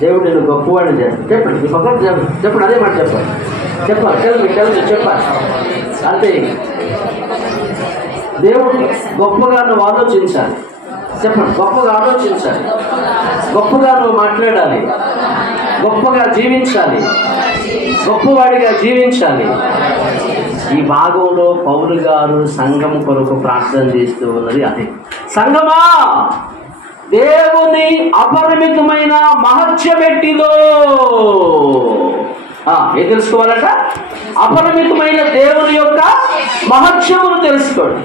దేవుడు నిన్ను గొప్పవాడిని చేస్తాడు. చెప్పండి, మీ పక్కన చెప్పండి. అదే మాట చెప్పాలి. చెప్పాలి, చెప్పాలి. అంతే. దేవుడు గొప్పగా నువ్వు ఆలోచించాలి. చెప్పండి, గొప్పగా ఆలోచించాలి, గొప్పగా నువ్వు మాట్లాడాలి, గొప్పగా జీవించాలి, గొప్పవాడిగా జీవించాలి. ఈ భాగంలో పౌలు గారు సంఘం కొరకు ప్రార్థన చేస్తూ ఉన్నది అదే. సంఘమా, దేవుని అపరిమితమైన మహత్యమెట్టిదో. ఏం తెలుసుకోవాలట? అపరిమితమైన దేవుని యొక్క మహత్యమును తెలుసుకోండి.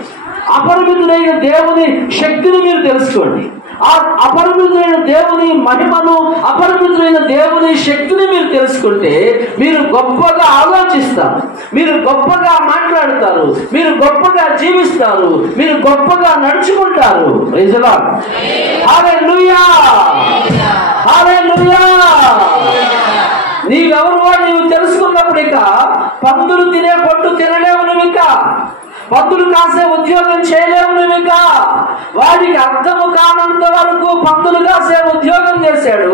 అపరిమితుడైన దేవుని శక్తిని మీరు తెలుసుకోండి. ఆ అపరిమితుడైన దేవుని మహిమను, అపరిమితుడైన దేవుని శక్తిని మీరు తెలుసుకుంటే మీరు గొప్పగా ఆలోచిస్తారు, మీరు గొప్పగా మాట్లాడతారు, మీరు గొప్పగా జీవిస్తారు, మీరు గొప్పగా నడుచుకుంటారు. Praise the Lord. Hallelujah, hallelujah. నీవెవరు నీవు తెలుసుకున్నప్పుడు ఇక పందులు తినే పొట్టు తినలేవు. నువ్వు ఇక పందులు కాసే ఉద్యోగం చేయలేవు. నువ్వు ఇక వాడికి అర్థము కానంత వరకు పందులు కాసే ఉద్యోగం చేశాడు.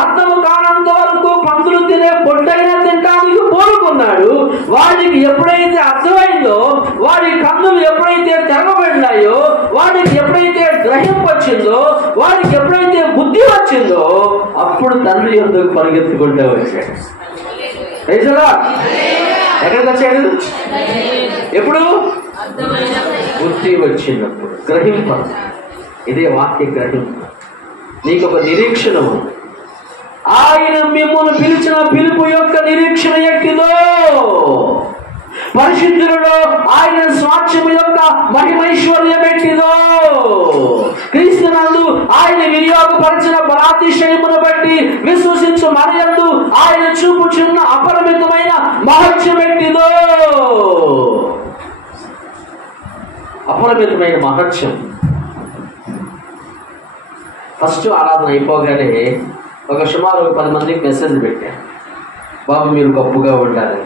అర్థము కానంత వరకు పందులు తినే పొట్టైనా తింటానికి కోరుకున్నాడు. వాడికి ఎప్పుడైతే అర్థమైందో, వాడి కన్నులు ఎప్పుడైతే తెరవబడినాయో, వాడికి ఎప్పుడైతే గ్రహింపు వచ్చిందో, వాడికి ఎప్పుడైతే బుద్ధి వచ్చిందో, అప్పుడు తండ్రి ఎందుకు పరిగెత్తుకుంటూ వచ్చాడు. ఎక్కడికి వచ్చాడు? ఎప్పుడు? బుద్ధి వచ్చినప్పుడు, గ్రహింప. ఇదే వాక్య గ్రహింపు. నీకు ఒక నిరీక్షణ ఉంది. ఆయన మిమ్మల్ని పిలిచిన పిలుపు యొక్క నిరీక్షణ ఎట్టిదో, పరిశుద్ధులలో ఆయన స్వాస్థ్యము యొక్క మహిమైశ్వర్యం ఎట్టిదో, క్రీస్తునందు ఆయన వినియోగపరిచిన బలాతిశయమును బట్టి విశ్వసించు మనయందు ఆయన చూపుచున్న అపరిమితమైన మహత్యం ఎట్టిదో. అపరిమితమైన మహత్యం. ఫస్ట్ ఆరాధన అయిపోగానే ఒక సుమారు 10 మందికి మెసేజ్ పెట్టాను, బాబు మీరు గొప్పగా ఉండాలి,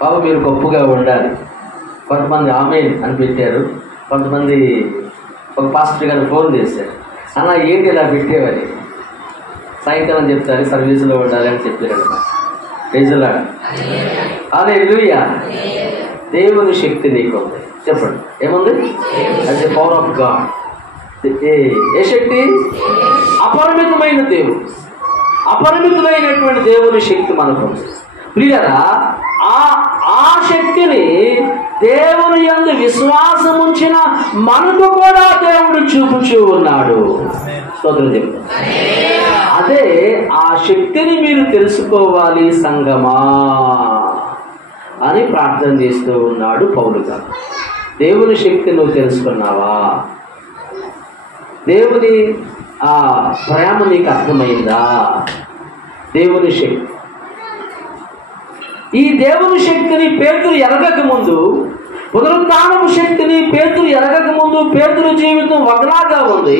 బాబు మీరు గొప్పగా ఉండాలి. కొంతమంది ఆమేన్ అని పెట్టారు. కొంతమంది ఒక పాస్టర్ గారు ఫోన్ చేశారు, అలా ఏంటి ఇలా పెట్టేవారి, సాయంకాలం చెప్తారు సర్వీసులో ఉండాలి అని చెప్పారు. Praise the Lord. హల్లెలూయా. దేవుని శక్తి నీకుంది. చెప్పండి, ఏముంది? అది పవర్ ఆఫ్ గాడ్. ఏ శక్తి? అపరిమితమైన దేవుడు, అపరిమితమైనటువంటి దేవుని శక్తి మనకుంది. ప్రియరా, ఆ శక్తిని దేవుని యందు విశ్వాసం ఉంచిన మనకు కూడా దేవుడు చూపుచూ ఉన్నాడు. స్తోత్రం చెప్తాను. అదే ఆ శక్తిని మీరు తెలుసుకోవాలి సంగమా అని ప్రార్థన చేస్తూ ఉన్నాడు పౌలు గారు. దేవుని శక్తి నువ్వు తెలుసుకున్నావా? దేవుని ఆ ప్రేమ నీకు అర్థమైందా? దేవుని శక్తి, ఈ దేవుని శక్తిని పేతురు ఎరగక ముందు, పునరుద్ధానపు శక్తిని పేతురు ఎరగక ముందు పేతురు జీవితం ఒకలాగా ఉంది.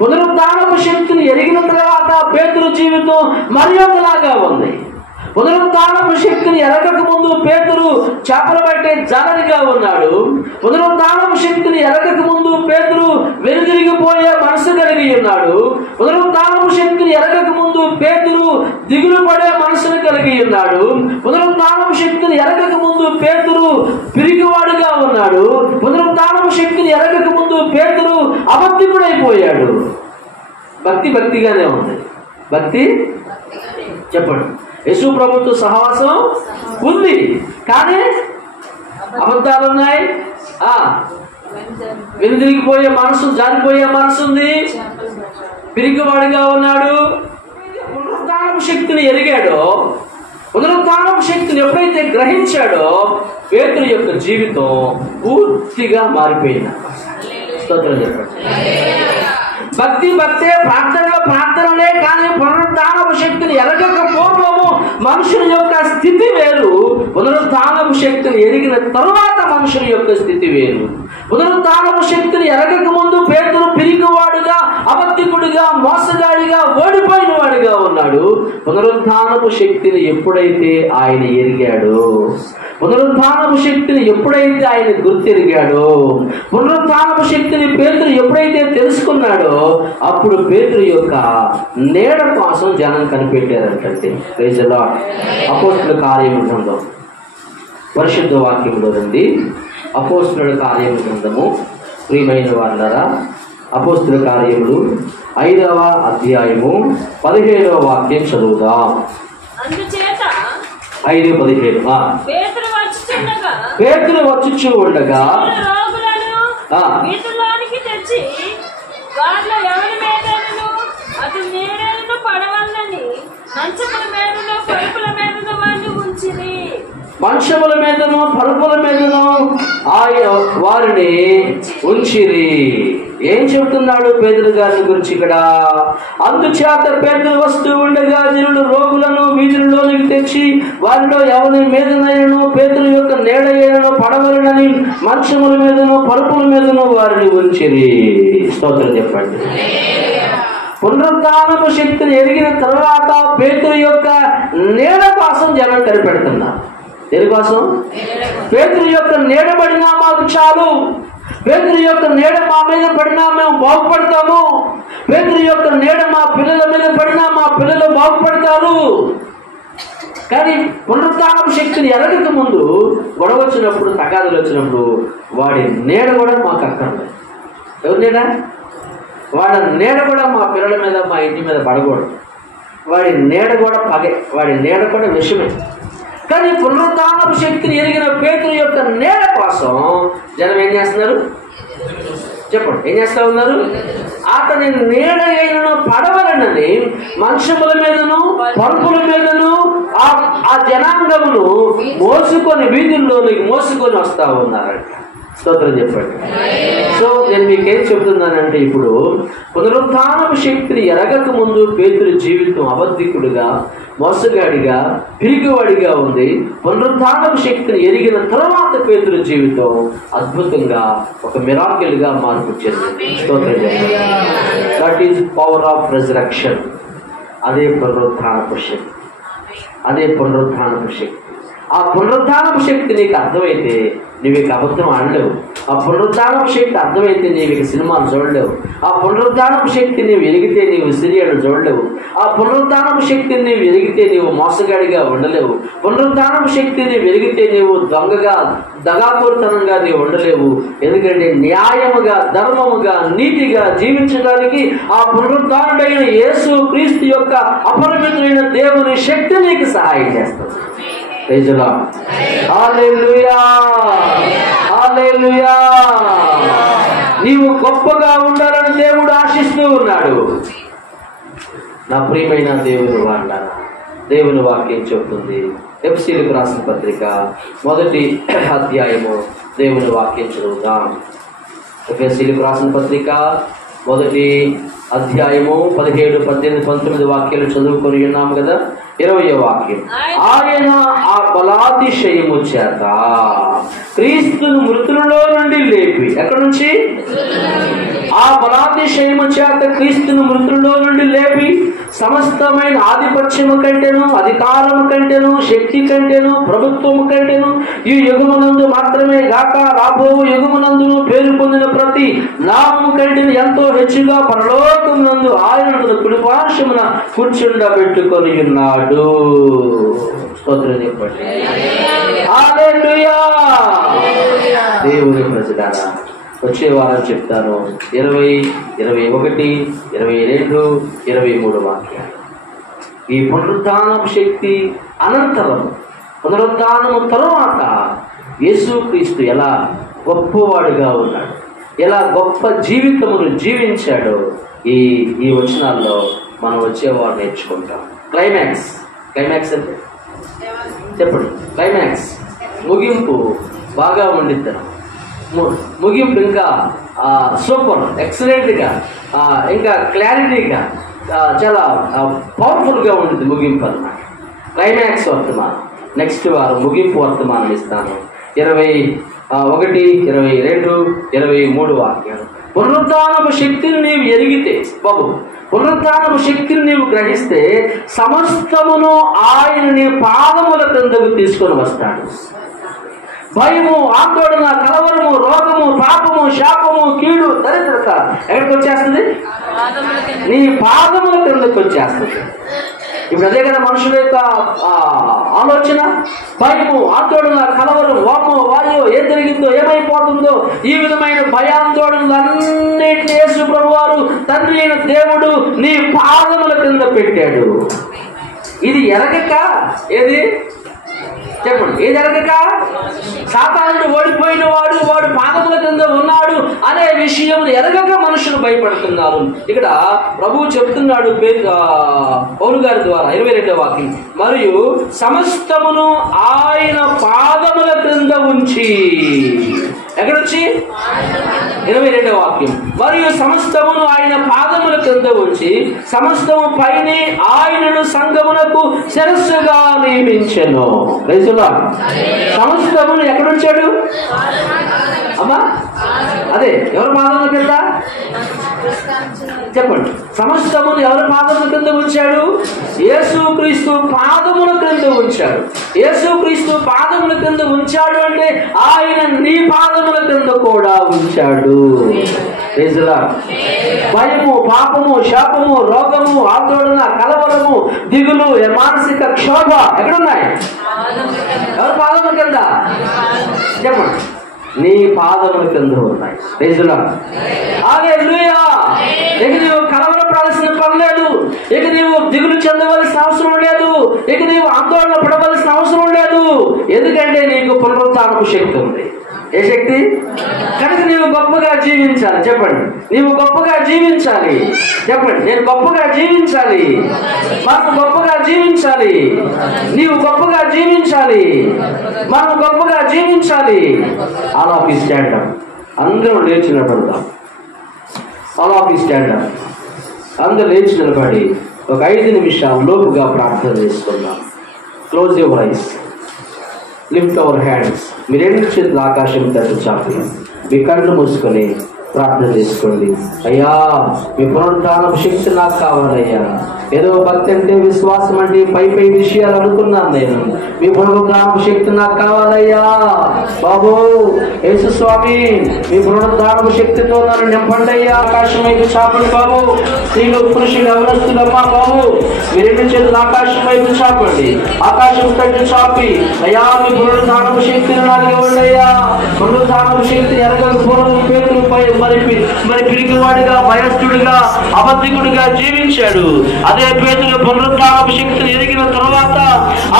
పునరుద్ధానపు శక్తిని ఎరిగిన తర్వాత పేతురు జీవితం మరి ఒకలాగా ఉంది. పునరుద్ధానపు శక్తిని ఎరగక ముందు పేతురు చేపలు పట్టే జాలరిగా ఉన్నాడు. పునరుద్ధానపు శక్తిని ఎరగక ముందు పేతురు వెనుదిరిగిపోయే మనసు కలిగి ఉన్నాడు. పునరుద్ధానపు శక్తిని ఎరగక ముందు పేతురు దిగులు పడే మనసును కలిగి ఉన్నాడు. పునరుద్ధానపు శక్తిని ఎరగక ముందు పేతురు పిరికివాడుగా ఉన్నాడు. పునరుద్ధానపు శక్తిని ఎరగక ముందు పేతురు అబద్ధికుడైపోయాడు. భక్తిగానే ఉంది. భక్తి చెప్పండి. యేసు ప్రభుతో సహవాసం ఉంది, కానీ అబద్ధాలు ఉన్నాయి. వెనుదిరిగిపోయే మనసు, జారిపోయే మనసు ఉంది. పిరికివాడిగా ఉన్నాడు. పునరుద్ధానపు శక్తిని ఎరిగాడో, పునరుద్ధానపు శక్తిని ఎప్పుడైతే గ్రహించాడో పేతురు యొక్క జీవితం పూర్తిగా మారిపోయింది. స్తోత్రం చెప్పండి. భక్తే, ప్రార్థనలే, కానీ పునరుద్ధానపు శక్తిని ఎరగక పూర్వము మనుషుని యొక్క స్థితి వేరు, పునరుద్ధానపు శక్తిని ఎరిగిన తరువాత మనుషుని యొక్క స్థితి వేరు. పునరుద్ధానపు శక్తిని ఎరగక ముందు పేతురు పిరికివాడుగా, అబద్ధికుడిగా, మోసగాడిగా, ఓడిపోయిన వాడిగా ఉన్నాడు. పునరుద్ధానపు శక్తిని ఎప్పుడైతే ఆయన ఎరిగాడో, పునరుద్ధానపు శక్తిని ఎప్పుడైతే ఆయన గుర్తెరిగాడో, పునరుద్ధానపు శక్తిని పేతురు ఎప్పుడైతే తెలుసుకున్నాడో అప్పుడు పేతురు యొక్క నీడ కోసం జనం కనిపెట్టారంటే. Praise the Lord. అపోస్తలుల కార్యముల గ్రంథం, పరిశుద్ధ వాక్యంలో నుండి అపోస్తలుల కార్యముల గ్రంథము. ప్రియమైన వారులారా, అపోస్తలుల కార్యములు 5వ అధ్యాయము 17వ వాక్యం చదువుదాం. 5:17. పేతురు వచ్చుచూ ఉండగా మంచముల మీదను పరుపుల మీదను వారిని ఉంచిరి. ఏం చెబుతున్నాడు పేతురు గారి గురించి ఇక్కడ? అందుచేత పేతురు వస్తూ ఉండగా జనులు రోగులను వీధులలోనికి తెచ్చి వారిలో ఎవరి మీదనైనను పేతురు యొక్క నీడ అయినను పడవలనని మంచముల మీదను పరుపుల మీదను వారిని ఉంచిరి. స్తోత్రం చెప్పండి. పునరుద్ధానపు శక్తిని ఎరిగిన తర్వాత పేతురు యొక్క నీడ కోసం జనం కనిపెడుతున్నారు. దేనికోసం? పేతురు యొక్క నీడ పడినా మాకు చాలు, పేతురు యొక్క నీడ మా మీద పడినా మేము బాగుపడతాము, పేతురు యొక్క నీడ మా పిల్లల మీద పడినా మా పిల్లలు బాగుపడతారు. కానీ పునరుద్ధానపు శక్తిని ఎరగక ముందు గొడవ వచ్చినప్పుడు, తగాదులు వచ్చినప్పుడు వాడి నీడ కూడా మాకు అక్కర్లేదు. ఎవరి నీడ? వాడి నీడ కూడా మా పిల్లల మీద, మా ఇంటి మీద పడకూడదు. వాడి నీడ కూడా పగే, వాడి నీడ కూడా విషమే. కానీ పునరుద్ధానపు శక్తిని ఎరిగిన పేతురు యొక్క నీడ కోసం జనం ఏం చేస్తున్నారు? చెప్పండి, ఏం చేస్తా ఉన్నారు? అతని నీడ అయినను పడవలనని మంచముల మీదను పరుపుల మీదను ఆ జనాంగమును మోసుకొని వీధుల్లోనికి మోసుకొని వస్తా ఉన్నారంట. స్తోత్రం చెప్పండి. సో నేను మీకేం చెబుతున్నానంటే, ఇప్పుడు పునరుద్ధానపు శక్తిని ఎరగక ముందు పేతురు జీవితం అబద్ధికుడిగా, మోసగాడిగా, పిరికివాడిగా ఉంది. పునరుద్ధానపు శక్తిని ఎరిగిన తర్వాత పేతురు జీవితం అద్భుతంగా ఒక మిరాకిల్ గా మార్పు చెందింది. స్తోత్రం చెప్పండి. That is power of resurrection. అదే పునరుద్ధానపు శక్తి, అదే పునరుద్ధానపు శక్తి. ఆ పునరుద్ధానపు శక్తి నీకు అర్థమైతే నువ్వు ఇక అబద్ధం ఆడలేవు. ఆ పునరుద్ధానపు శక్తి అర్థమైతే నీవు ఇక సినిమాలు చూడలేవు. ఆ పునరుద్ధానపు శక్తి నీవు ఎరిగితే నీవు సీరియల్ చూడలేవు. ఆ పునరుద్ధానపు శక్తిని నీవు ఎరిగితే నీవు మోసగాడిగా ఉండలేవు. పునరుద్ధానపు శక్తిని నీవు ఎరిగితే నీవు దొంగగా దగాపూరితనంగా నీవు ఉండలేవు. ఎందుకంటే న్యాయముగా ధర్మముగా నీతిగా జీవించడానికి ఆ పునరుద్ధానుడైన యేసు క్రీస్తు యొక్క అపరిమితమైన దేవుని శక్తి నీకు సహాయం చేస్తుంది. హల్లెలూయా, హల్లెలూయా. నీవు గొప్పగా ఉండాలని దేవుడు ఆశిస్తూ ఉన్నాడు. నా ప్రియమైన దేవుని వార్లారా, దేవుని వాక్యం చెబుతుంది. ఎఫెసీయులకు రాసిన పత్రిక 1వ అధ్యాయము దేవుని వాక్యం చదువుదాం. ఎఫెసీయులకు రాసిన పత్రిక 1వ అధ్యాయము 17, 18, 19 వాక్యాలు చదువుకొని ఉన్నాము కదా. 20వ వాక్యం, ఆయన ఆ బలాతిశయము చేత క్రీస్తును మృతులలో నుండి లేపి, ఎక్కడి నుంచి? ఆ బలాతిశయము చేత క్రీస్తును మృతులలో నుండి లేపి సమస్తమైన ఆధిపత్యము కంటేను, అధికారము కంటేను, శక్తి కంటేను, ప్రభుత్వము కంటేను, ఈ యుగమునందు మాత్రమే గాక రాబోవు యుగమునందును పేరు పొందిన ప్రతి నామము కంటేను ఎంతో హెచ్చుగా పరలోకమునందు ఆయన కుడిపార్శ్వమున కూర్చుండబెట్టుకొని ఉన్నాడు. స్తోత్రం చెప్పండి. హల్లెలూయా. దేవుని ప్రజలారా, వచ్చే వారం చెప్తాను 20, 21, 22, 23 వాక్యాలు. ఈ పునరుద్ధానపు శక్తి అనంతరం, పునరుద్ధానము తరువాత యేసుక్రీస్తు ఎలా గొప్పవాడుగా ఉన్నాడు, ఎలా గొప్ప జీవితమును జీవించాడో ఈ వచనాల్లో మనం వచ్చేవారు నేర్చుకుంటాం. క్లైమాక్స్ అంటే చెప్పండి. క్లైమాక్స్ ముగింపు బాగా ఉండిద్దాం. ముగింపు ఇంకా సూపర్ ఎక్సలెంట్గా, ఇంకా క్లారిటీగా, చాలా పవర్ఫుల్గా ఉంటుంది ముగింపు అన్నమాట. క్లైమాక్స్ వర్తమానం నెక్స్ట్ వారం ముగింపు వర్తమానం ఇస్తాను. 21, 22, 23 వాక్యాలు. పునరుద్ధానపు శక్తిని నీవు ఎరిగితే, బాబు పునరుద్ధానపు శక్తిని నీవు గ్రహిస్తే సమస్తమును ఆయన నీ పాదముల క్రిందకు తీసుకొని వస్తాడు. భయము, ఆందోళన, కలవరము, రోగము, పాపము, శాపము, కీడు, దరిద్రత ఎక్కడికి వచ్చేస్తుంది? నీ పాదముల క్రిందకు వచ్చేస్తుంది. ఇప్పుడు అదే కదా మనుషుల యొక్క ఆలోచన. భయము, ఆందోళన, కలవరం, వామో వాయో, ఏం జరిగిందో, ఏమైపోతుందో, ఈ విధమైన భయాందోళనలన్నిటిని యేసు ప్రభువారు తండ్రి అయిన దేవుడు నీ పాదముల కింద పెట్టాడు. ఇది ఎరగక, ఏది చెప్పండి, ఏది ఎరగక సాతానుడు ఓడిపోయిన వాడు పాదముల కింద ఉన్నాడు అనే విషయం ఎరగక మనుషులు భయపడుతున్నారు. ఇక్కడ ప్రభువు చెప్తున్నాడు పౌలు గారి ద్వారా 22వ వాక్యం, మరియు సమస్తమును ఆయన పాదముల క్రింద ఉంచి, ఎక్కడొచ్చి 22వ వాక్యం, మరియు సమస్తమును ఆయన పాదముల క్రింద ఉంచి సమస్తము పైనే ఆయనను సంఘమునకు శిరస్సుగా నియమించెను. సమస్తమును ఎక్కడుంచాడు? అమ్మా అదే ఎవరి పాదముల కింద చెప్పండి. సమస్తమును ఎవరి పాదముల కింద ఉంచాడు? యేసుక్రీస్తు పాదముల క్రింద ఉంచాడు. యేసుక్రీస్తు పాదముల కింద ఉంచాడు అంటే ఆయన నీ పాదముల కింద కూడా ఉంచాడు. భయము, పాపము, శాపము, రోగము, ఆందోళన, కలవరము, దిగులు, మానసిక క్షోభ ఎక్కడున్నాయి? ఎవరి పాదముల కింద చెప్పండి. నీ పాదముల కింద ఉన్నాయి. హల్లెలూయా. ఇక నీవు కలవరపడాల్సిన పని లేదు, ఇక నీవు దిగులు చెందవలసిన అవసరం లేదు, ఇక నీవు ఆందోళన పడవలసిన అవసరం లేదు. ఎందుకంటే నీకు పునరుత్థానపు శక్తి ఉంది. ఏ శక్తి? కనుక నీవు గొప్పగా జీవించాలి. చెప్పండి, నీవు గొప్పగా జీవించాలి. చెప్పండి, నేను గొప్పగా జీవించాలి, మనం గొప్పగా జీవించాలి, నీవు గొప్పగా జీవించాలి, మనం గొప్పగా జీవించాలి. All of you stand up. అందరూ లేచి నిలబడదాం. All of you stand up. అందరూ లేచి నిలబడి ఒక 5 నిమిషాలు లోపుగా ప్రార్థన చేసుకుందాం. Close your eyes, lift our hands. మీరేంటి చేతులు ఆకాశం తట్టు చాపి మీ కళ్ళు మూసుకొని ప్రార్థన చేసుకోండి. అయ్యా మీ పునరుద్ధానపు శక్తి నాకు కావాలయ్యా. ఏదో భక్తి అంటే విశ్వాసం అంటే పై విషయాలు అనుకున్నాను నేను. మీ పునరుద్ధానపు శక్తి నాకు కావాలయ్యా బాబు. యేసు స్వామి మీ పునరుద్ధానపు శక్తితో నన్ను నింపండి అయ్యా. ఆకాశం వైపు చాపండి బాబు. స్త్రీలు పురుషులు ఎవరొస్తుందమ్మా బాబు, మీ రెండు చేతులు ఆకాశం వైపు చాపండి. ఆకాశం తట్టు చాపి అయ్యా మీ పునరుద్ధానపు శక్తిని నాకు ఇవ్వండి అయ్యా. పునరుద్ధానపు శక్తిని ఎరగకపోవడం పేతులు మరి పిరికివాడిగా, భయస్థుడిగా, అబద్ధికుడిగా జీవించాడు. అదే పేతులు పునరుద్ధానపు శక్తిని ఎరిగిన తర్వాత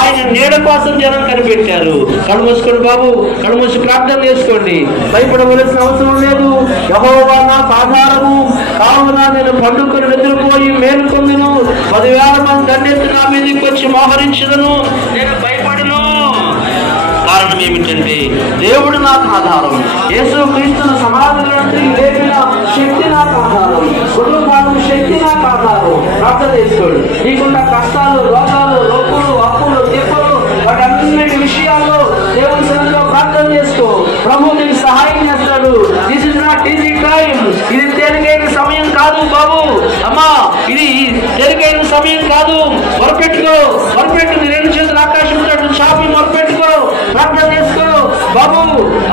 ఆయన నీడ కోసం జనం కనిపెట్టారు. కళ్ళు మూసుకోండి బాబు, కళ్ళు మూసి ప్రార్థన చేసుకోండి. భయపడవలసిన అవసరం లేదు. యెహోవా నాకు ఆధారము కావున నేను పండుకొని నిద్రపోయి మేలుకొందును. 10,000 మంది దండెత్తి నా మీదకి వచ్చి మోహరించదును, నేను భయపడను. కారణం ఏమిటంటే దేవుడు నాకు ఆధారం. యేసు క్రీస్తును సమాధిలో నుండి లేపిన శక్తి నాకు ఆధారం. పునరుద్ధానం శక్తి నాకు ఆధారం. ప్రార్థన చేసుకోండి. నీకున్న కష్టాలు, రోగాలు, లోపులు, అప్పులు, తిప్పలు, వాటన్నిటి విషయాల్లో దేవుని సన్నిధిలో ప్రార్థన చేసుకో. ప్రభు నీకు సహాయం చేస్తాడు. This is not easy time. ఇది తేలికైన సమయం కాదు బాబు, అమ్మా. ఇది తేలికైన సమయం కాదు. మొరపెట్టుకో, మొరపెట్టు. నీ రెండు చేతులు ఆకాశం తట్టు చాపి మొరపెట్టుకో. ప్రార్థన చేసుకో బాబు,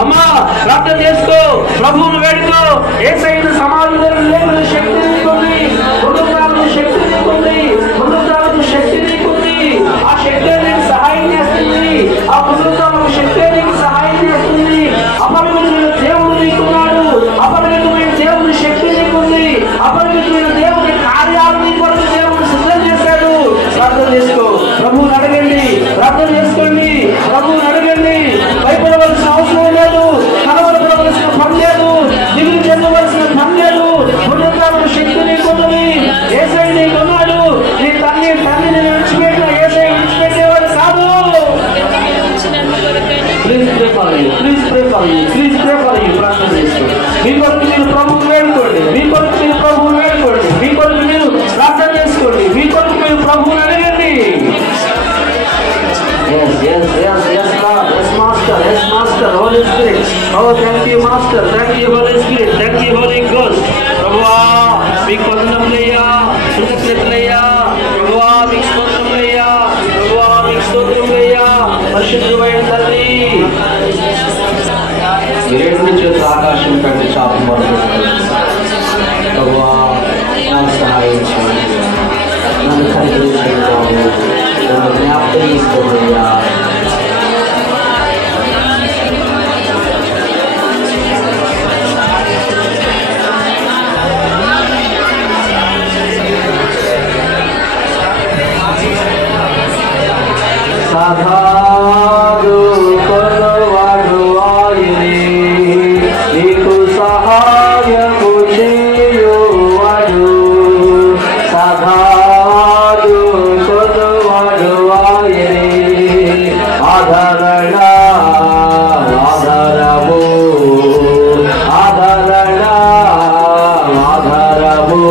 అమ్మా. ప్రార్థన చేసుకో. ప్రభువును వేడుకో. యేసయ్యను సమాధిలో లేపిన శక్తి నీకుంది. పునరుద్ధానపు శక్తి నీకుంది. పునరుద్ధానపు శక్తి నీకుంది. ఆ శక్తి నీకు సహాయం చేస్తుంది. ఆ పునరుద్ధానపు శక్తి నీకు సహాయం చేస్తుంది. అపరిమితమైన దేవుడు నీకున్నాడు. అపరిమితమైన దేవుని శక్తి నీకుంది. అపరిమితమైన దేవుని కార్యాలు నీ కొరకు దేవుడు సిద్ధం చేశాడు. ప్రార్థన చేసుకో. ప్రభువుని అడగండి. ప్రార్థన చేసుకోండి. ప్రభువుని అడగండి. భయపడవలసిన అవసరం లేదు. కలవరపడవలసిన పని లేదు. దిగులు చెందవలసిన పని లేదు. పునరుద్ధానపు శక్తి నీకున్నది. యేసయ్య నీకున్నాడు. నీ తండ్రిని విడిచిపెట్టిన యేసయ్య విడిచిపెట్టేవాడు కాదు. Please pray for you. Please pray for you. Please pray for you. ప్రార్థన చేసుకోండి. మీ కొరకు మీరు ప్రభువుని వేడుకోండి. మీ కొరకు మీరు ప్రభువుని వేడుకోండి. మీ కొరకు మీరు ప్రార్థన చేసుకోండి. మీ కొరకు మీరు ప్రభువుని అడగండి. Yes, yes, yes, yes, Lord. Yes, Master. Yes, Master. Holy Spirit. Oh, thank you, Master. Thank you, Holy Spirit. Thank you, Holy Ghost. ప్రభువా మీకు వందనములయ్యా, కృతజ్ఞతలయ్యా. ప్రభువా మీకు స్తోత్రములయ్యా. ప్రభువా మీకు స్తోత్రములయ్యా. పరిశుద్ధమైన తండ్రి, రెండు చేతుల ఆకాశం కంటే చాపం వరకు ప్రభువా నాకు సహాయం చేయండి. నన్ను కనికరించండి. నన్ను జ్ఞాపకం తీసుకోవయ్యా. సహాడు కొలవాడు ఆయనే, నీకు సహాయము చేయువాడు. సహాడు కొలవాడు ఆయనే, ఆదరణ ఆధారము, ఆదరణ ఆధారము.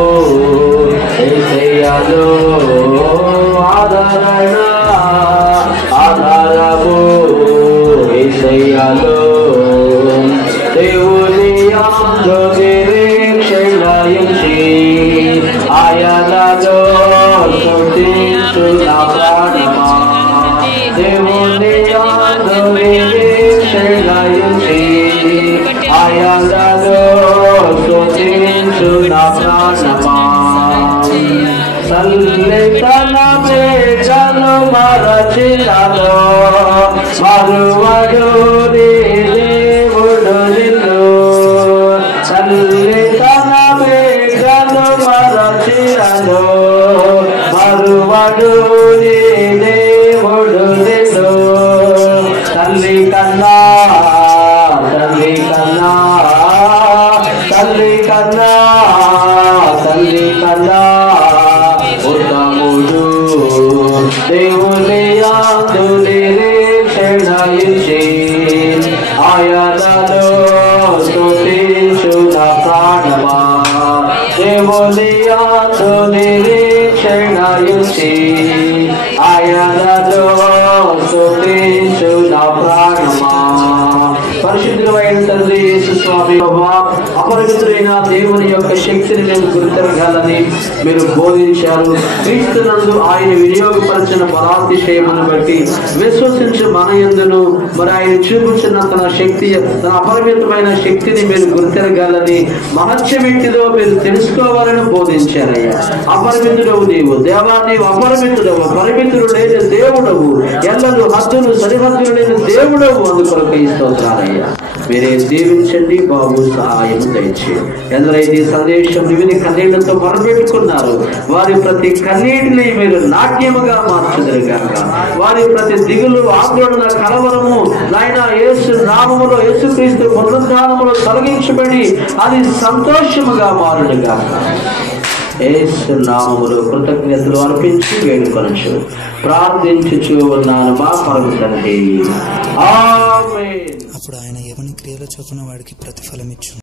యేసయ్యలో ఆదరణ ఆధారము. యేసయ్యలో దేవుని యందు నిరీక్షణయుంచి ఆయనలో స్తుతించు నా ప్రాణమా. దేవుని యందు నిరీక్షణయుంచి ఆయనలో స్తుతించు నా ప్రాణమా. సల్లితనమే జను మరచినలో మరువడు నీ దేవుడు నిన్ను. సల్లితనమే జను మరచినలో మరువడు నీ దేవుడు నిన్ను. తల్లి కన్నా తల్లి కన్నా తల్లి కన్నా తల్లి కన్నా ఉత్తముడు దేవుని యందు నిరీక్షణయుంచి ఆయనలో స్తుతించు నా ప్రాణమా. దేవుని యందు నిరీక్షణయుంచి ఆయనలో స్తుతించు నా ప్రాణమా. పరిశుద్ధమైన తండ్రి యేసు అపరిమితులైన దేవుని యొక్క శక్తిని నేను గుర్తించాలని మీరు బోధించారు. క్రీస్తునందు ఆయన వినియోగపరిచిన బలాతిశయమును బట్టి విశ్వసించు మన యందును మరి ఆయన చూపించిన తన శక్తి, తన అపరిమితమైన శక్తిని మీరు గుర్తించాలని మహత్యమిటిలో మీరు తెలుసుకోవాలని బోధించారయ్యా. అపరిమితుడవు నీవు దేవా, నీవు అపరిమితుడవు, పరిమితులు లేని దేవుడవు, ఎల్లలు హద్దులు సరిహద్దులు లేని దేవుడవు. అందుకొరకు స్తోత్రాలయ్యా. మీరే దీవించండి బాబు, సహాయం దయచేయండి. ఎందరైతే సందేశం విని కన్నీళ్లతో మొరపెట్టుకున్నారు వారి ప్రతి కన్నీటిని మీరు నాట్యముగా మార్చుదురుగాక. వారి ప్రతి దిగులు, ఆందోళన, కలవరము నాయన యేసు నామములో, యేసుక్రీస్తు పునరుద్ధానములో తొలగించబడి అది సంతోషముగా మారునుగాక. యేసు నామములో కృతజ్ఞతలు అర్పించి వేడుకొనొచ్చు ప్రార్థించుచు ఉన్నాను మా పరమ తండ్రి. ఆమేన్. అప్పుడు ఆయన ఎవని క్రియల చొప్పున వాడికి ప్రతిఫలం ఇచ్చును.